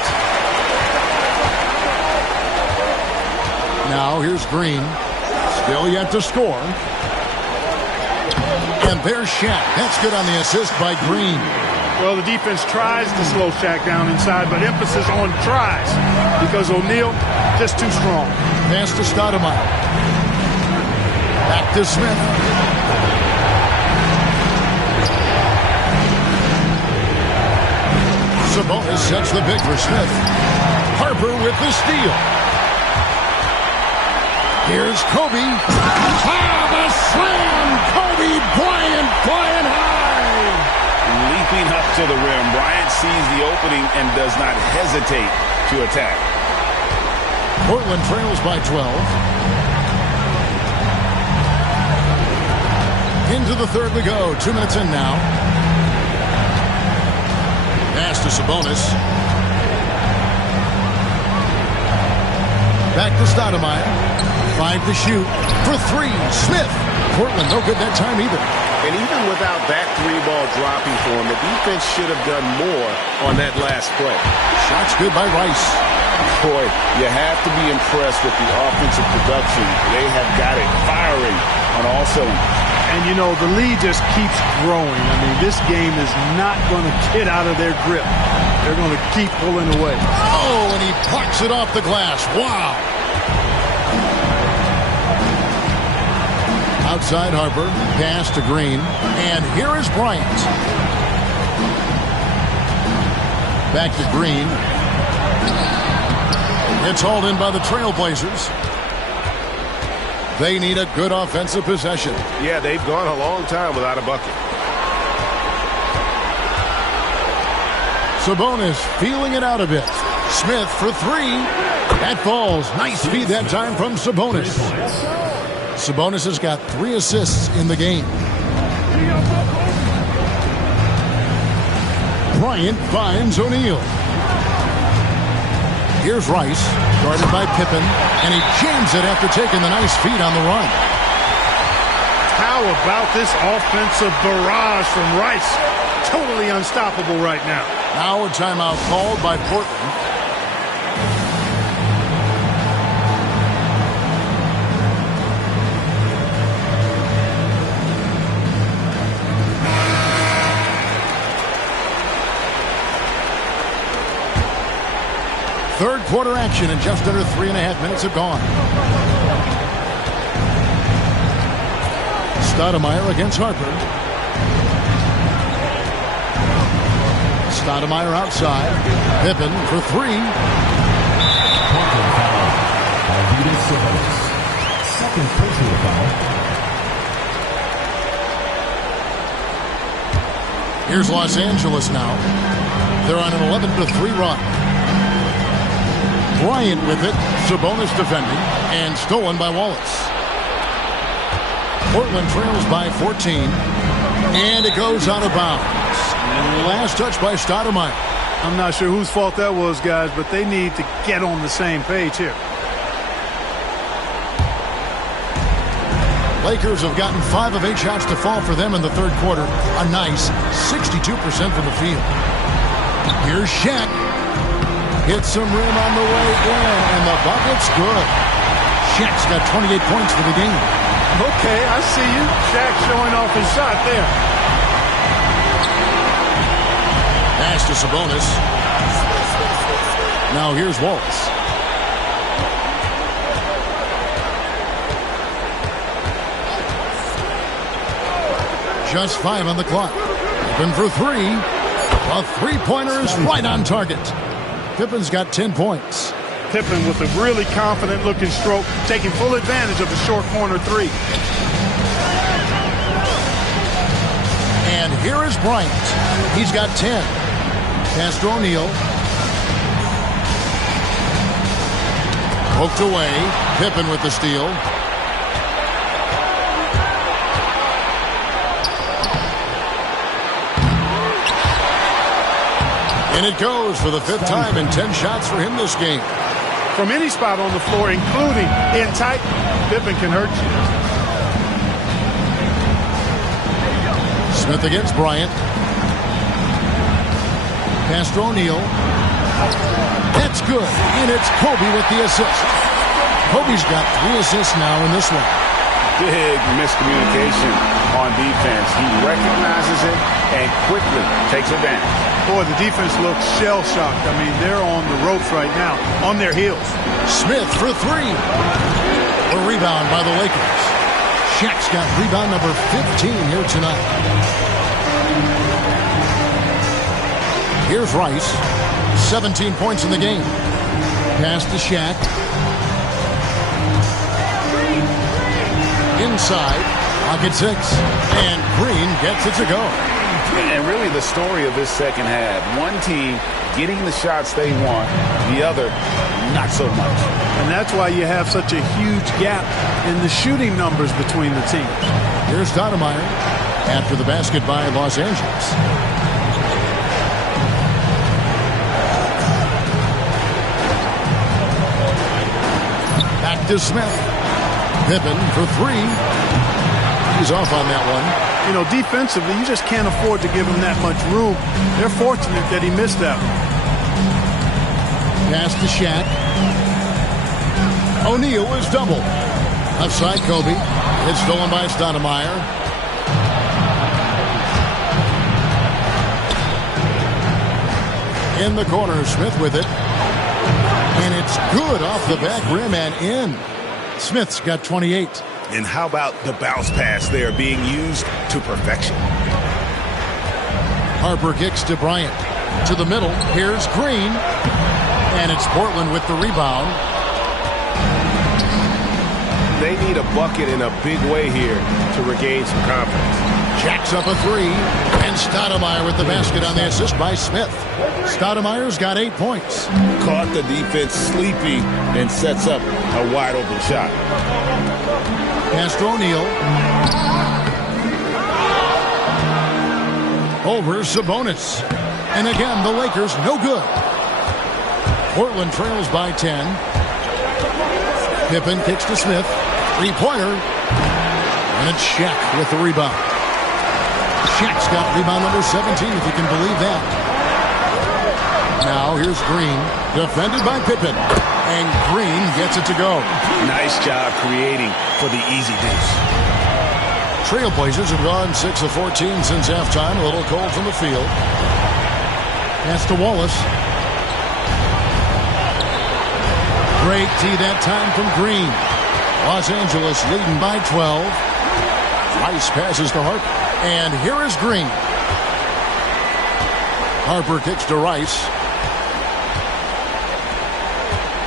Now here's Green. Still yet to score. And there's Shaq. That's good on the assist by Green. Well, the defense tries to slow Shaq down inside, but emphasis on tries because O'Neal just too strong. Pass to Stoudemire. Back to Smith. Sabonis sets the big for Smith. Harper with the steal. Here's Kobe. The slam! Kobe Bryant flying high! Stepping up to the rim, Bryant sees the opening and does not hesitate to attack. Portland trails by 12. Into the third we go. 2 minutes in now. Pass to Sabonis. Back to Stoudemire. 5 to shoot. For 3. Smith. Portland no good that time either. And even without that 3-ball dropping for him, the defense should have done more on that last play. Shots good by Rice. Boy, you have to be impressed with the offensive production. They have got it firing on all cylinders. And, you know, the lead just keeps growing. I mean, this game is not going to get out of their grip. They're going to keep pulling away. Oh, and he parks it off the glass. Wow. Outside Harper, pass to Green, and here is Bryant. Back to Green. It's hauled in by the Trailblazers. They need a good offensive possession. Yeah, they've gone a long time without a bucket. Sabonis feeling it out a bit. Smith for 3. That falls. Nice feed that time from Sabonis. Sabonis has got 3 assists in the game. Bryant finds O'Neal. Here's Rice, guarded by Pippen, and he jams it after taking the nice feed on the run. How about this offensive barrage from Rice? Totally unstoppable right now. Now a timeout called by Portland. Third quarter action, and just under 3.5 minutes have gone. Stoudemire against Harper. Stoudemire outside. Pippen for 3. Portland foul. Arvydas Sabonis. Second personal foul. Here's Los Angeles now. They're on an 11-3 run. Bryant with it. Sabonis defending. And stolen by Wallace. Portland trails by 14. And it goes out of bounds. And last touch by Stoudemire. I'm not sure whose fault that was, guys, but they need to get on the same page here. Lakers have gotten 5 of 8 shots to fall for them in the third quarter. A nice 62% from the field. Here's Shaq. Hits some rim on the way in, and the bucket's good. Shaq's got 28 points for the game. Okay, I see you. Shaq showing off his shot there. Pass to Sabonis. Now here's Wallace. Just 5 on the clock. Pippen for 3. A three-pointer is right on target. Pippen's got 10 points. Pippen with a really confident-looking stroke, taking full advantage of the short corner 3. And here is Bryant. He's got 10. Pass to O'Neal. Poked away. Pippen with the steal. And it goes for the 5th time in 10 shots for him this game. From any spot on the floor, including in tight, Pippen can hurt you. Smith against Bryant. Pass to O'Neal. That's good. And it's Kobe with the assist. Kobe's got 3 assists now in this one. Big miscommunication on defense. He recognizes it and quickly takes advantage. Boy, the defense looks shell-shocked. I mean, they're on the ropes right now, on their heels. Smith for 3. A rebound by the Lakers. Shaq's got rebound number 15 here tonight. Here's Rice. 17 points in the game. Pass to Shaq. Inside. Pocket 6. And Green gets it to go. And really the story of this second half, one team getting the shots they want, the other not so much. And that's why you have such a huge gap in the shooting numbers between the teams. Here's Stoudemire after the basket by Los Angeles. Back to Smith. Pippen for three. He's off on that one. You know, defensively, you just can't afford to give him that much room. They're fortunate that he missed that one. Pass to Shaq. O'Neal is doubled. Left side, Kobe. It's stolen by Stoudemire. In the corner, Smith with it. And it's good off the back rim and in. Smith's got 28. And how about the bounce pass there being used to perfection? Harper kicks to Bryant. To the middle. Here's Green. And it's Portland with the rebound. They need a bucket in a big way here to regain some confidence. Jacks up a three. And Stoudemire with the basket on the assist by Smith. Stoudemire's got 8 points. Caught the defense sleeping and sets up a wide open shot. Pass to O'Neal. Over Sabonis. And again, the Lakers no good. Portland trails by 10. Pippen kicks to Smith. Three-pointer. And it's Shaq with the rebound. Shaq's got rebound number 17, if you can believe that. Now here's Green. Defended by Pippen. And Green gets it to go. Nice job creating for the easy deuce. Trailblazers have gone 6 of 14 since halftime. A little cold from the field. Pass to Wallace. Great tee that time from Green. Los Angeles leading by 12. Rice passes to Harper. And here is Green. Harper kicks to Rice.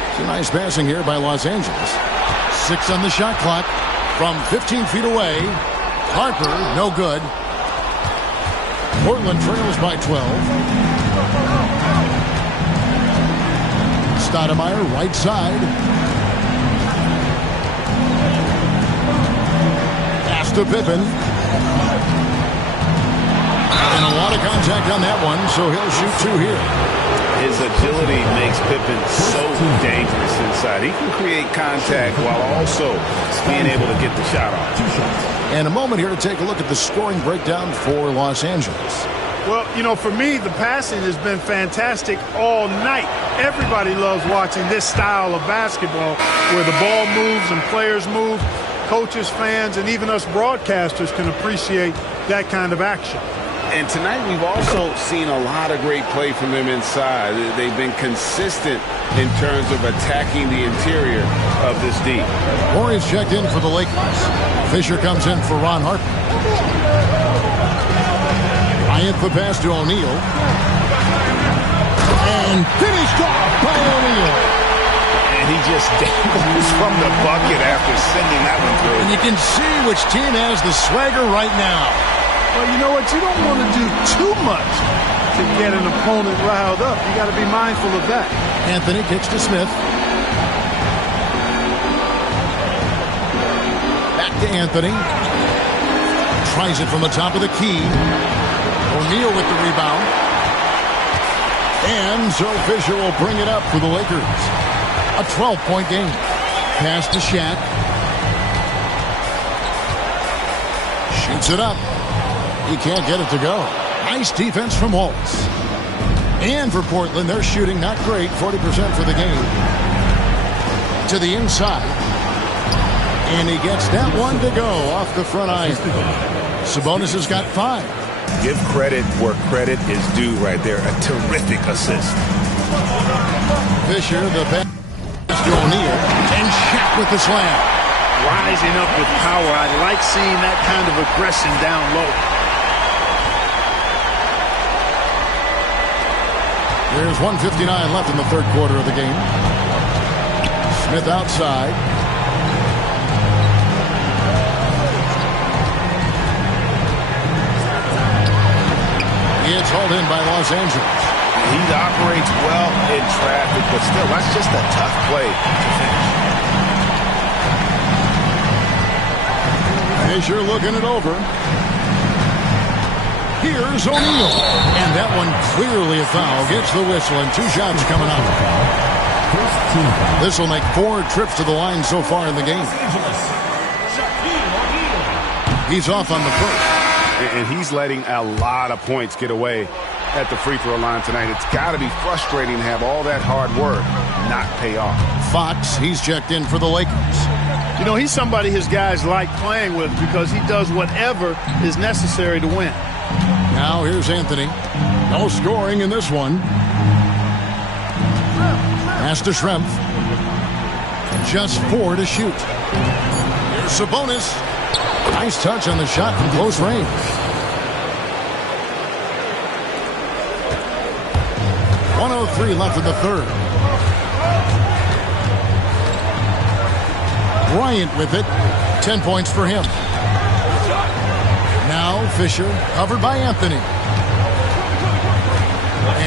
It's a nice passing here by Los Angeles. 6 on the shot clock from 15 feet away. Harper, no good. Portland trails by 12. Stoudemire, right side. Pass to Pippen. And a lot of contact on that one, so he'll shoot 2 here. His agility makes Pippen so dangerous inside. He can create contact while also being able to get the shot off. And a moment here to take a look at the scoring breakdown for Los Angeles. Well, you know, for me, the passing has been fantastic all night. Everybody loves watching this style of basketball where the ball moves and players move. Coaches, fans, and even us broadcasters can appreciate that kind of action. And tonight we've also seen a lot of great play from them inside. They've been consistent in terms of attacking the interior of this D. Warriors checked in for the Lakers. Fisher comes in for Ron Harper. Bryant the pass to O'Neal. And finished off by O'Neal. And he just dangles from the bucket after sending that one through. And you can see which team has the swagger right now. Well, you know what? You don't want to do too much to get an opponent riled up. You got to be mindful of that. Anthony kicks to Smith. Back to Anthony. Tries it from the top of the key. O'Neal with the rebound. And so Fisher will bring it up for the Lakers. A 12-point game. Pass to Shaq. Shoots it up. He can't get it to go. Nice defense from Wallace. And for Portland, they're shooting not great, 40% for the game. To the inside. And he gets that one to go off the front iron. Sabonis has got 5. Give credit where credit is due right there. A terrific assist. Fisher, the pass to O'Neal. And Shaq with the slam. Rising up with power. I like seeing that kind of aggression down low. There's 1:59 left in the third quarter of the game. Smith outside. It's hauled in by Los Angeles. He operates well in traffic, but still, that's just a tough play to finish. Fisher looking it over. Here's O'Neal. And that one clearly a foul. Gets the whistle and 2 shots coming up. This will make 4 trips to the line so far in the game. He's off on the first. And he's letting a lot of points get away at the free throw line tonight. It's got to be frustrating to have all that hard work not pay off. Fox, he's checked in for the Lakers. You know, he's somebody his guys like playing with because he does whatever is necessary to win. Now here's Anthony. No scoring in this one. Pass to Schrempf. Just 4 to shoot. Here's Sabonis. Nice touch on the shot from close range. .103 left in the third. Bryant with it. 10 points for him. Now Fisher, covered by Anthony.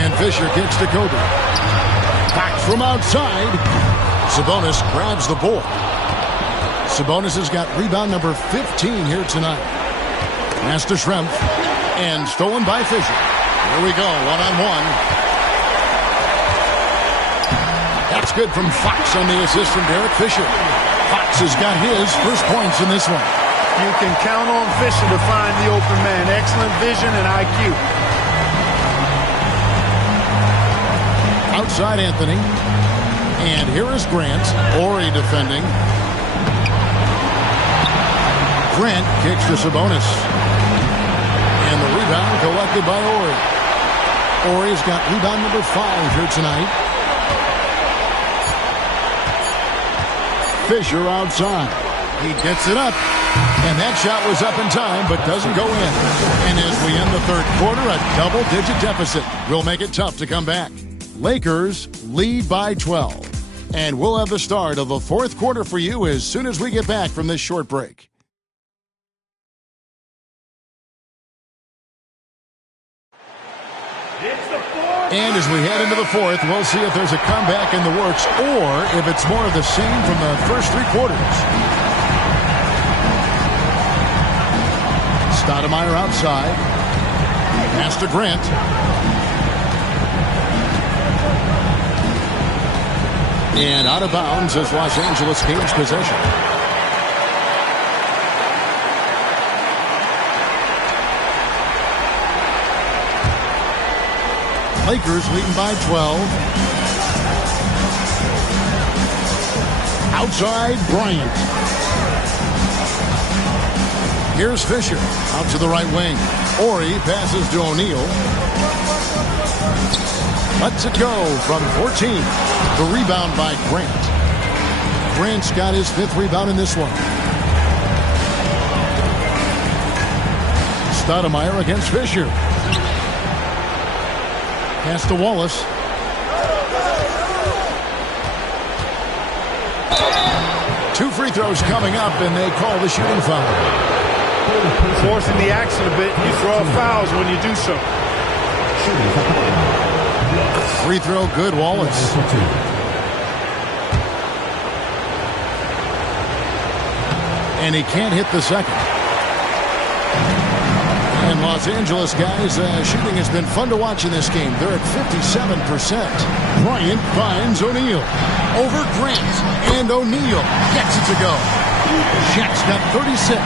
And Fisher kicks to Kobe. Back from outside. Sabonis grabs the board. Sabonis has got rebound number 15 here tonight. Pass to Schrempf. And stolen by Fisher. Here we go, one-on-one. That's good from Fox on the assist from Derek Fisher. Fox has got his first points in this one. You can count on Fisher to find the open man. Excellent vision and IQ. Outside Anthony. And here is Grant. Ori defending. Grant kicks to Sabonis. And the rebound collected by Ori. Ori's got rebound number 5 here tonight. Fisher outside. He gets it up. And that shot was up in time, but doesn't go in. And as we end the third quarter, a double-digit deficit will make it tough to come back. Lakers lead by 12. And we'll have the start of the fourth quarter for you as soon as we get back from this short break. And as we head into the fourth, we'll see if there's a comeback in the works or if it's more of the same from the first 3 quarters. Stoudemire outside. Pass to Grant. And out of bounds as Los Angeles gains possession. Lakers leading by 12. Outside, Bryant. Here's Fisher. Out to the right wing. Ori passes to O'Neal. Lets it go from 14. The rebound by Grant. Grant's got his 5th rebound in this one. Stoudemire against Fisher. Pass to Wallace. Two free throws coming up, and they call the shooting foul. Forcing the action a bit, you throw fouls when you do so. Free throw good, Wallace. And he can't hit the second. And Los Angeles guys, shooting has been fun to watch in this game. They're at 57%. Bryant finds O'Neal. Over Grant. And O'Neal gets it to go. Shaq's got 36.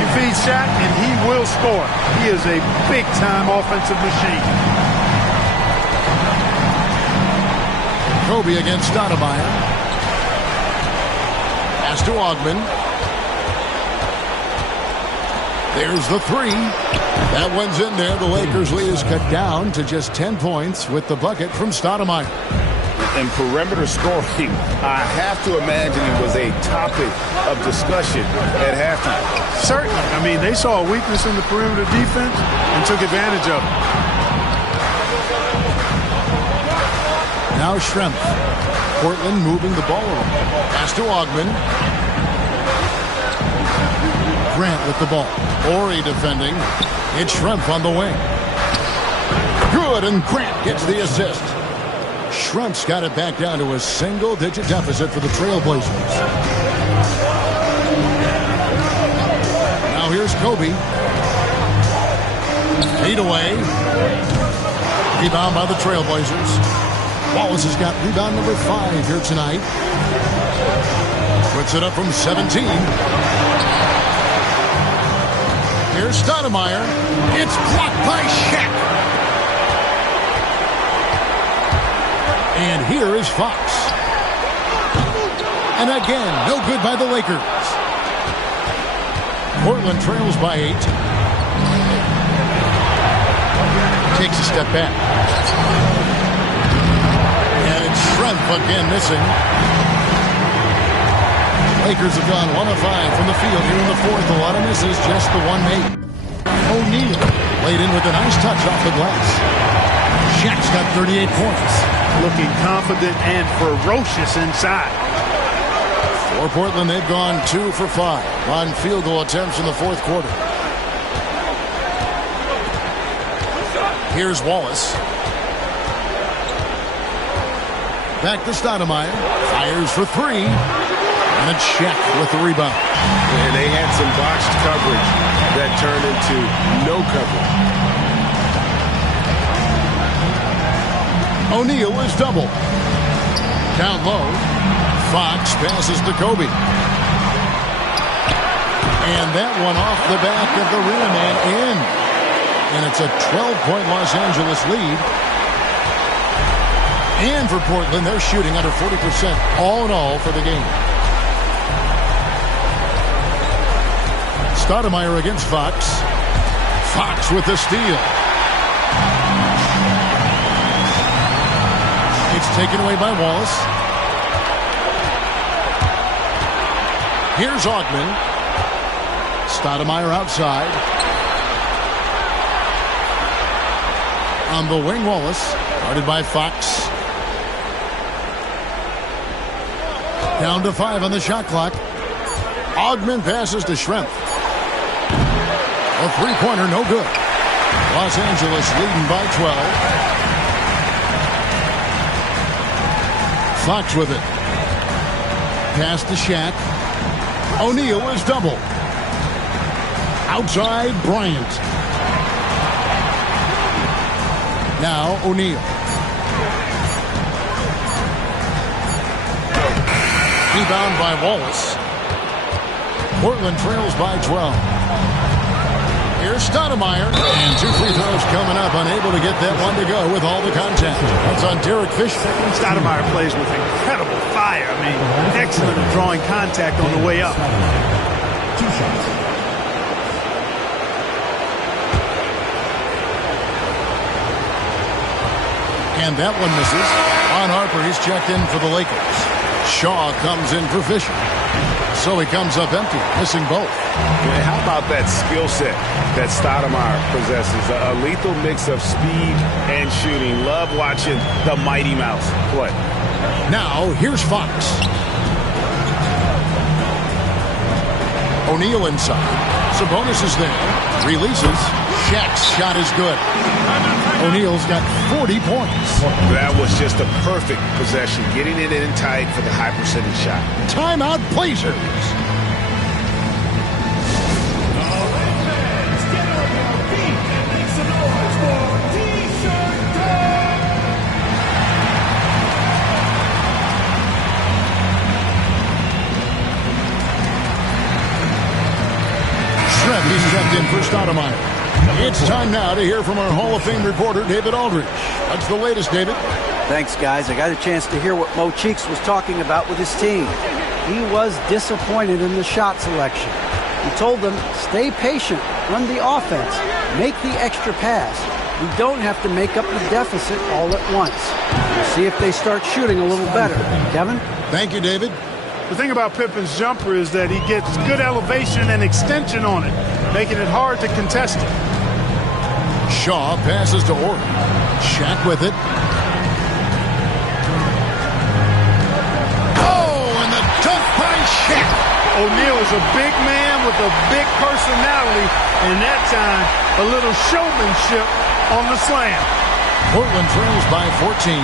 You feed Shaq and he will score. He is a big-time offensive machine. Kobe against Stoudemire. Pass to Ogman. There's the 3. That one's in there. The Lakers' lead is cut down to just 10 points with the bucket from Stoudemire. And perimeter scoring, I have to imagine it was a topic of discussion at halftime. Certainly. I mean, they saw a weakness in the perimeter defense and took advantage of it. Now Schrempf. Portland moving the ball around. Pass to Ogman. Grant with the ball. Ori defending. It's Schrempf on the wing. good, and Grant gets the assist. Schrempf's got it back down to a single-digit deficit for the Trailblazers. Now here's Kobe. Feed away. Rebound by the Trailblazers. Wallace has got rebound number 5 here tonight. Puts it up from 17. Here's Stoudemire. It's blocked by Shaq. And here is Fox. And again, no good by the Lakers. Portland trails by 8. Takes a step back. And it's Schrempf again missing. Lakers have gone 1 of 5 from the field here in the fourth. A lot of misses, just the one made. O'Neal laid in with a nice touch off the glass. Shaq's got 38 points. Looking confident and ferocious inside. For Portland, they've gone 2 for 5 on field goal attempts in the fourth quarter. Here's Wallace. Back to Stoudemire. Fires for 3. And it's Shaq with the rebound. And they had some botched coverage that turned into no coverage. O'Neal is double. Down low. Fox passes to Kobe. And that one off the back of the rim and in. And it's a 12-point Los Angeles lead. And for Portland, they're shooting under 40% all in all for the game. Stoudemire against Fox. Fox with the steal. It's taken away by Wallace. Here's Augman. Stoudemire outside. On the wing, Wallace. Guarded by Fox. Down to 5 on the shot clock. Augman passes to Schrempf. A three-pointer, no good. Los Angeles leading by 12. Fox with it. Pass to Shaq. O'Neal is double. Outside, Bryant. Now O'Neal. Rebound by Wallace. Portland trails by 12. Here's Stoudemire. And 2 free throws coming up. Unable to get that one to go with all the contact. That's on Derek Fisher. Stoudemire plays with incredible fire. I mean, excellent at drawing contact on the way up. 2 shots. And that one misses. Ron Harper, he's checked in for the Lakers. Shaw comes in for Fisher. So he comes up empty, missing both. Man, how about that skill set that Stoudemire possesses? A lethal mix of speed and shooting. Love watching the Mighty Mouse play. Now, here's Fox. O'Neal inside. Sabonis is there. Releases. Shaq's shot is good. O'Neal's got 40 points. That was just a perfect possession. Getting it in tight for the high percentage shot. Timeout, Blazers. He's checked in for Stoudemire. It's time now to hear from our Hall of Fame reporter, David Aldridge. What's the latest, David? Thanks, guys. I got a chance to hear what Mo Cheeks was talking about with his team. He was disappointed in the shot selection. He told them, stay patient, run the offense, make the extra pass. We don't have to make up the deficit all at once. We'll see if they start shooting a little better. Kevin? Thank you, David. The thing about Pippen's jumper is that he gets good elevation and extension on it, making it hard to contest it. Shaw passes to Orton. Shaq with it. Oh, and the dunk by Shaq. O'Neal is a big man with a big personality, and that time, a little showmanship on the slam. Portland trails by 14.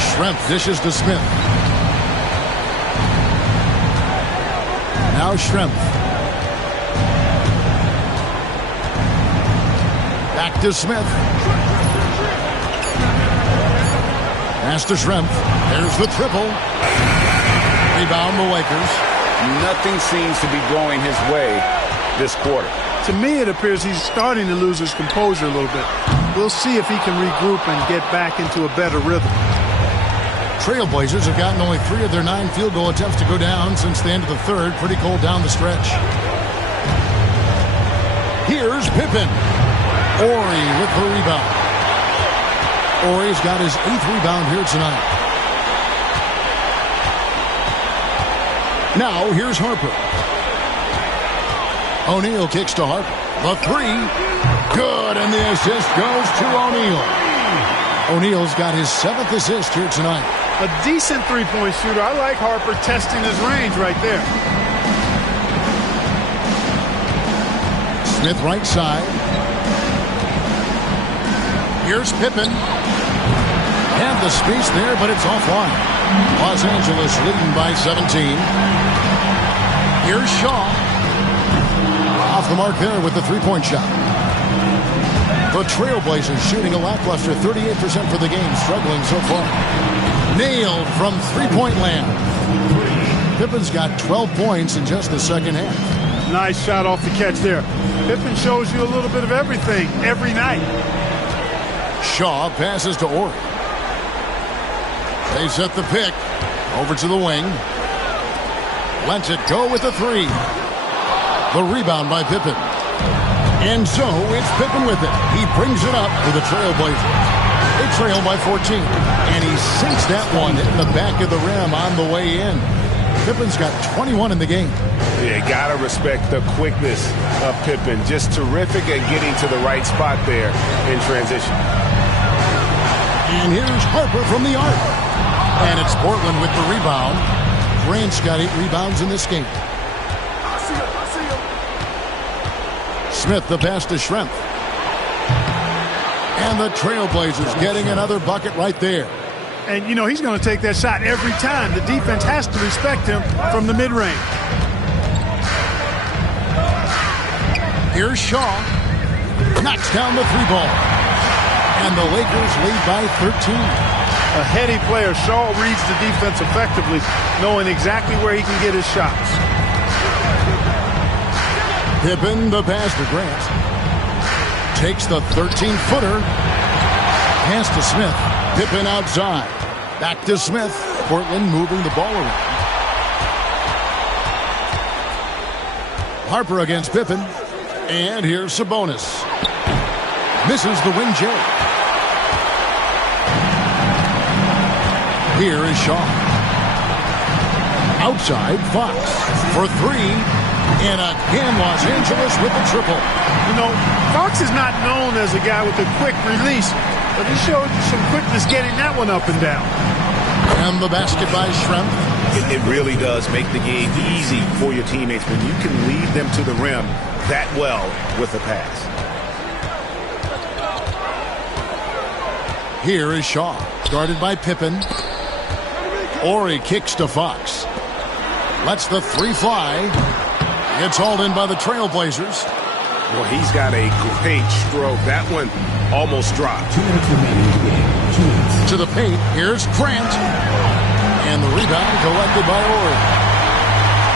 Schrempf dishes to Smith. Now Schrempf. Back to Smith. Pass to Schrempf. There's the triple. Rebound the Lakers. Nothing seems to be going his way this quarter. To me, it appears he's starting to lose his composure a little bit. We'll see if he can regroup and get back into a better rhythm. Trailblazers have gotten only 3 of their 9 field goal attempts to go down since the end of the third. Pretty cold down the stretch. Here's Pippen. Horry with the rebound. Horry's got his 8th rebound here tonight. Now here's Harper. O'Neal kicks to Harper. The 3. Good, and the assist goes to O'Neal. O'Neal's got his 7th assist here tonight. A decent three-point shooter. I like Harper testing his range right there. Smith right side. Here's Pippen. And the space there, but it's offline. Los Angeles leading by 17. Here's Shaw. Off the mark there with the three-point shot. The Trailblazers shooting a lackluster 38% for the game, struggling so far. Nailed from three-point land. Pippen's got 12 points in just the second half. Nice shot off the catch there. Pippen shows you a little bit of everything every night. Shaw passes to Horry. They set the pick. Over to the wing. Lets it go with the 3. The rebound by Pippen. And so it's Pippen with it. He brings it up for the Trailblazers. They trail by 14. And he sinks that one in the back of the rim on the way in. Pippen's got 21 in the game. Yeah, gotta respect the quickness of Pippen. Just terrific at getting to the right spot there in transition. And here's Harper from the arc. And it's Portland with the rebound. Grant's got 8 rebounds in this game. Smith the pass to Schrempf. And the Trailblazers getting another bucket right there. And, you know, he's going to take that shot every time. The defense has to respect him from the mid-range. Here's Shaw. Knocks down the 3 ball. And the Lakers lead by 13. A heady player. Shaw reads the defense effectively, knowing exactly where he can get his shots. Pippen the pass to Grant. Takes the 13-footer. Pass to Smith. Pippen outside. Back to Smith. Portland moving the ball around. Harper against Pippen. And here's Sabonis. Misses the wing J. Here is Shaw. Outside, Fox for 3. And again, Los Angeles with the triple. You know, Fox is not known as a guy with a quick release, but he showed some quickness getting that one up and down. And the basket by Schrempf. It really does make the game easy for your teammates when you can lead them to the rim that well with a pass. Here is Shaw. Guarded by Pippen. Horry kicks to Fox. Lets the 3 fly. It's hauled in by the Trailblazers. Well, he's got a great stroke. That one almost dropped. 2 minutes remaining in the game. To the paint. Here's Grant. And the rebound collected by Horry.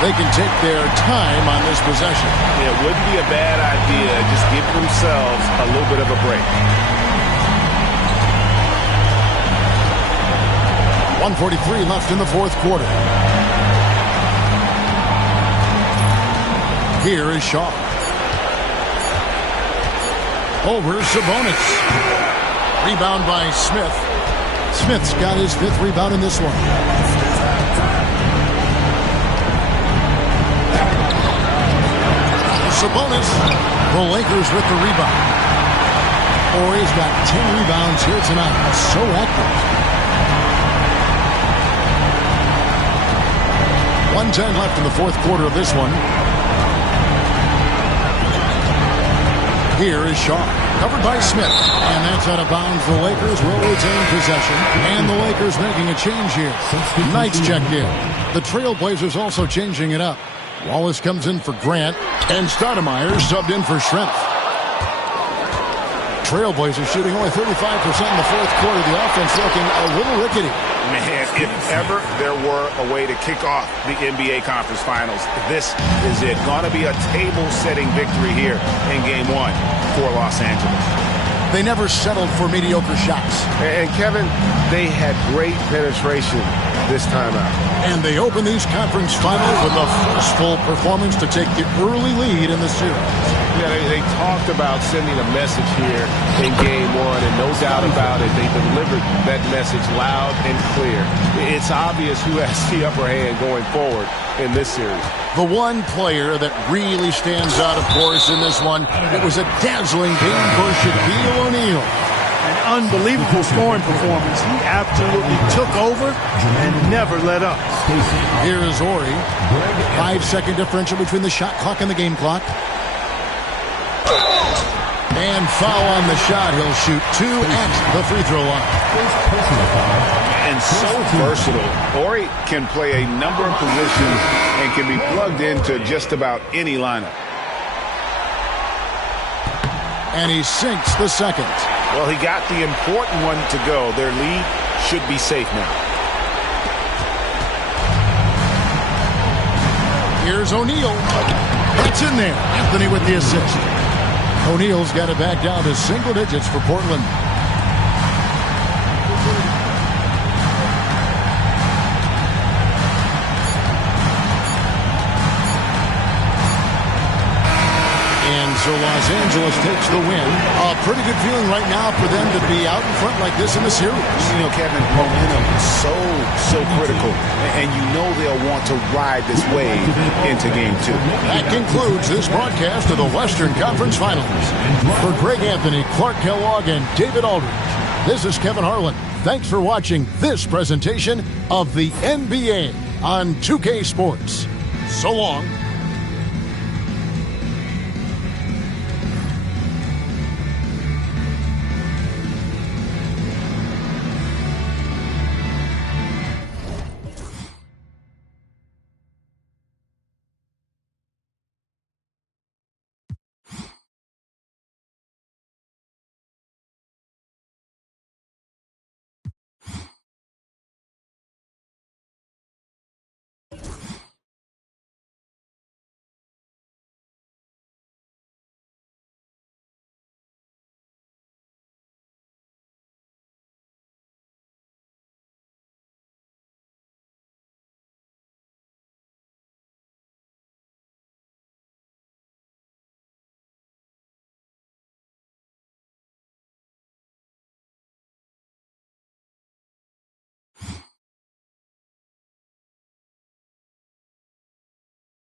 They can take their time on this possession. Yeah, it wouldn't be a bad idea. Just give themselves a little bit of a break. 1:43 left in the fourth quarter. Here is Shaw. Over Sabonis. Rebound by Smith. Smith's got his 5th rebound in this one. Sabonis. The Lakers with the rebound. Horry's got 10 rebounds here tonight. So active. 1:10 left in the fourth quarter of this one. Here is Shaw, covered by Smith, and that's out of bounds. The Lakers will retain possession, and the Lakers making a change here. Knight's checked in. The Trailblazers also changing it up. Wallace comes in for Grant, and Stoudemire subbed in for Schrempf. Trailblazers shooting only 35% in the fourth quarter. The offense looking a little rickety. Man, if ever there were a way to kick off the NBA Conference Finals, this is it. Going to be a table-setting victory here in Game 1 for Los Angeles. They never settled for mediocre shots. And Kevin, they had great penetration this time out. And they open these conference finals with a forceful performance to take the early lead in the series. Yeah, they talked about sending a message here in Game 1, and no doubt about it, they delivered that message loud and clear. It's obvious who has the upper hand going forward in this series. The one player that really stands out, of course, in this one, it was a dazzling game for Shaquille O'Neal. An unbelievable scoring performance. He absolutely took over and never let up. Here is Ori. 5-second differential between the shot clock and the game clock. And foul on the shot. He'll shoot 2 at the free throw line. And so versatile. Ori can play a number of positions and can be plugged into just about any lineup. And he sinks the second. Well, he got the important one to go. Their lead should be safe now. Here's O'Neal. That's in there. Anthony with the assist. O'Neal's got it back down to single digits for Portland. And so Los Angeles takes the win. A pretty good feeling right now for them to be out in front like this in the series. You know, Kevin, momentum is so critical. And you know they'll want to ride this wave into Game 2. That concludes this broadcast of the Western Conference Finals. For Greg Anthony, Clark Kellogg, and David Aldridge, this is Kevin Harlan. Thanks for watching this presentation of the NBA on 2K Sports. So long.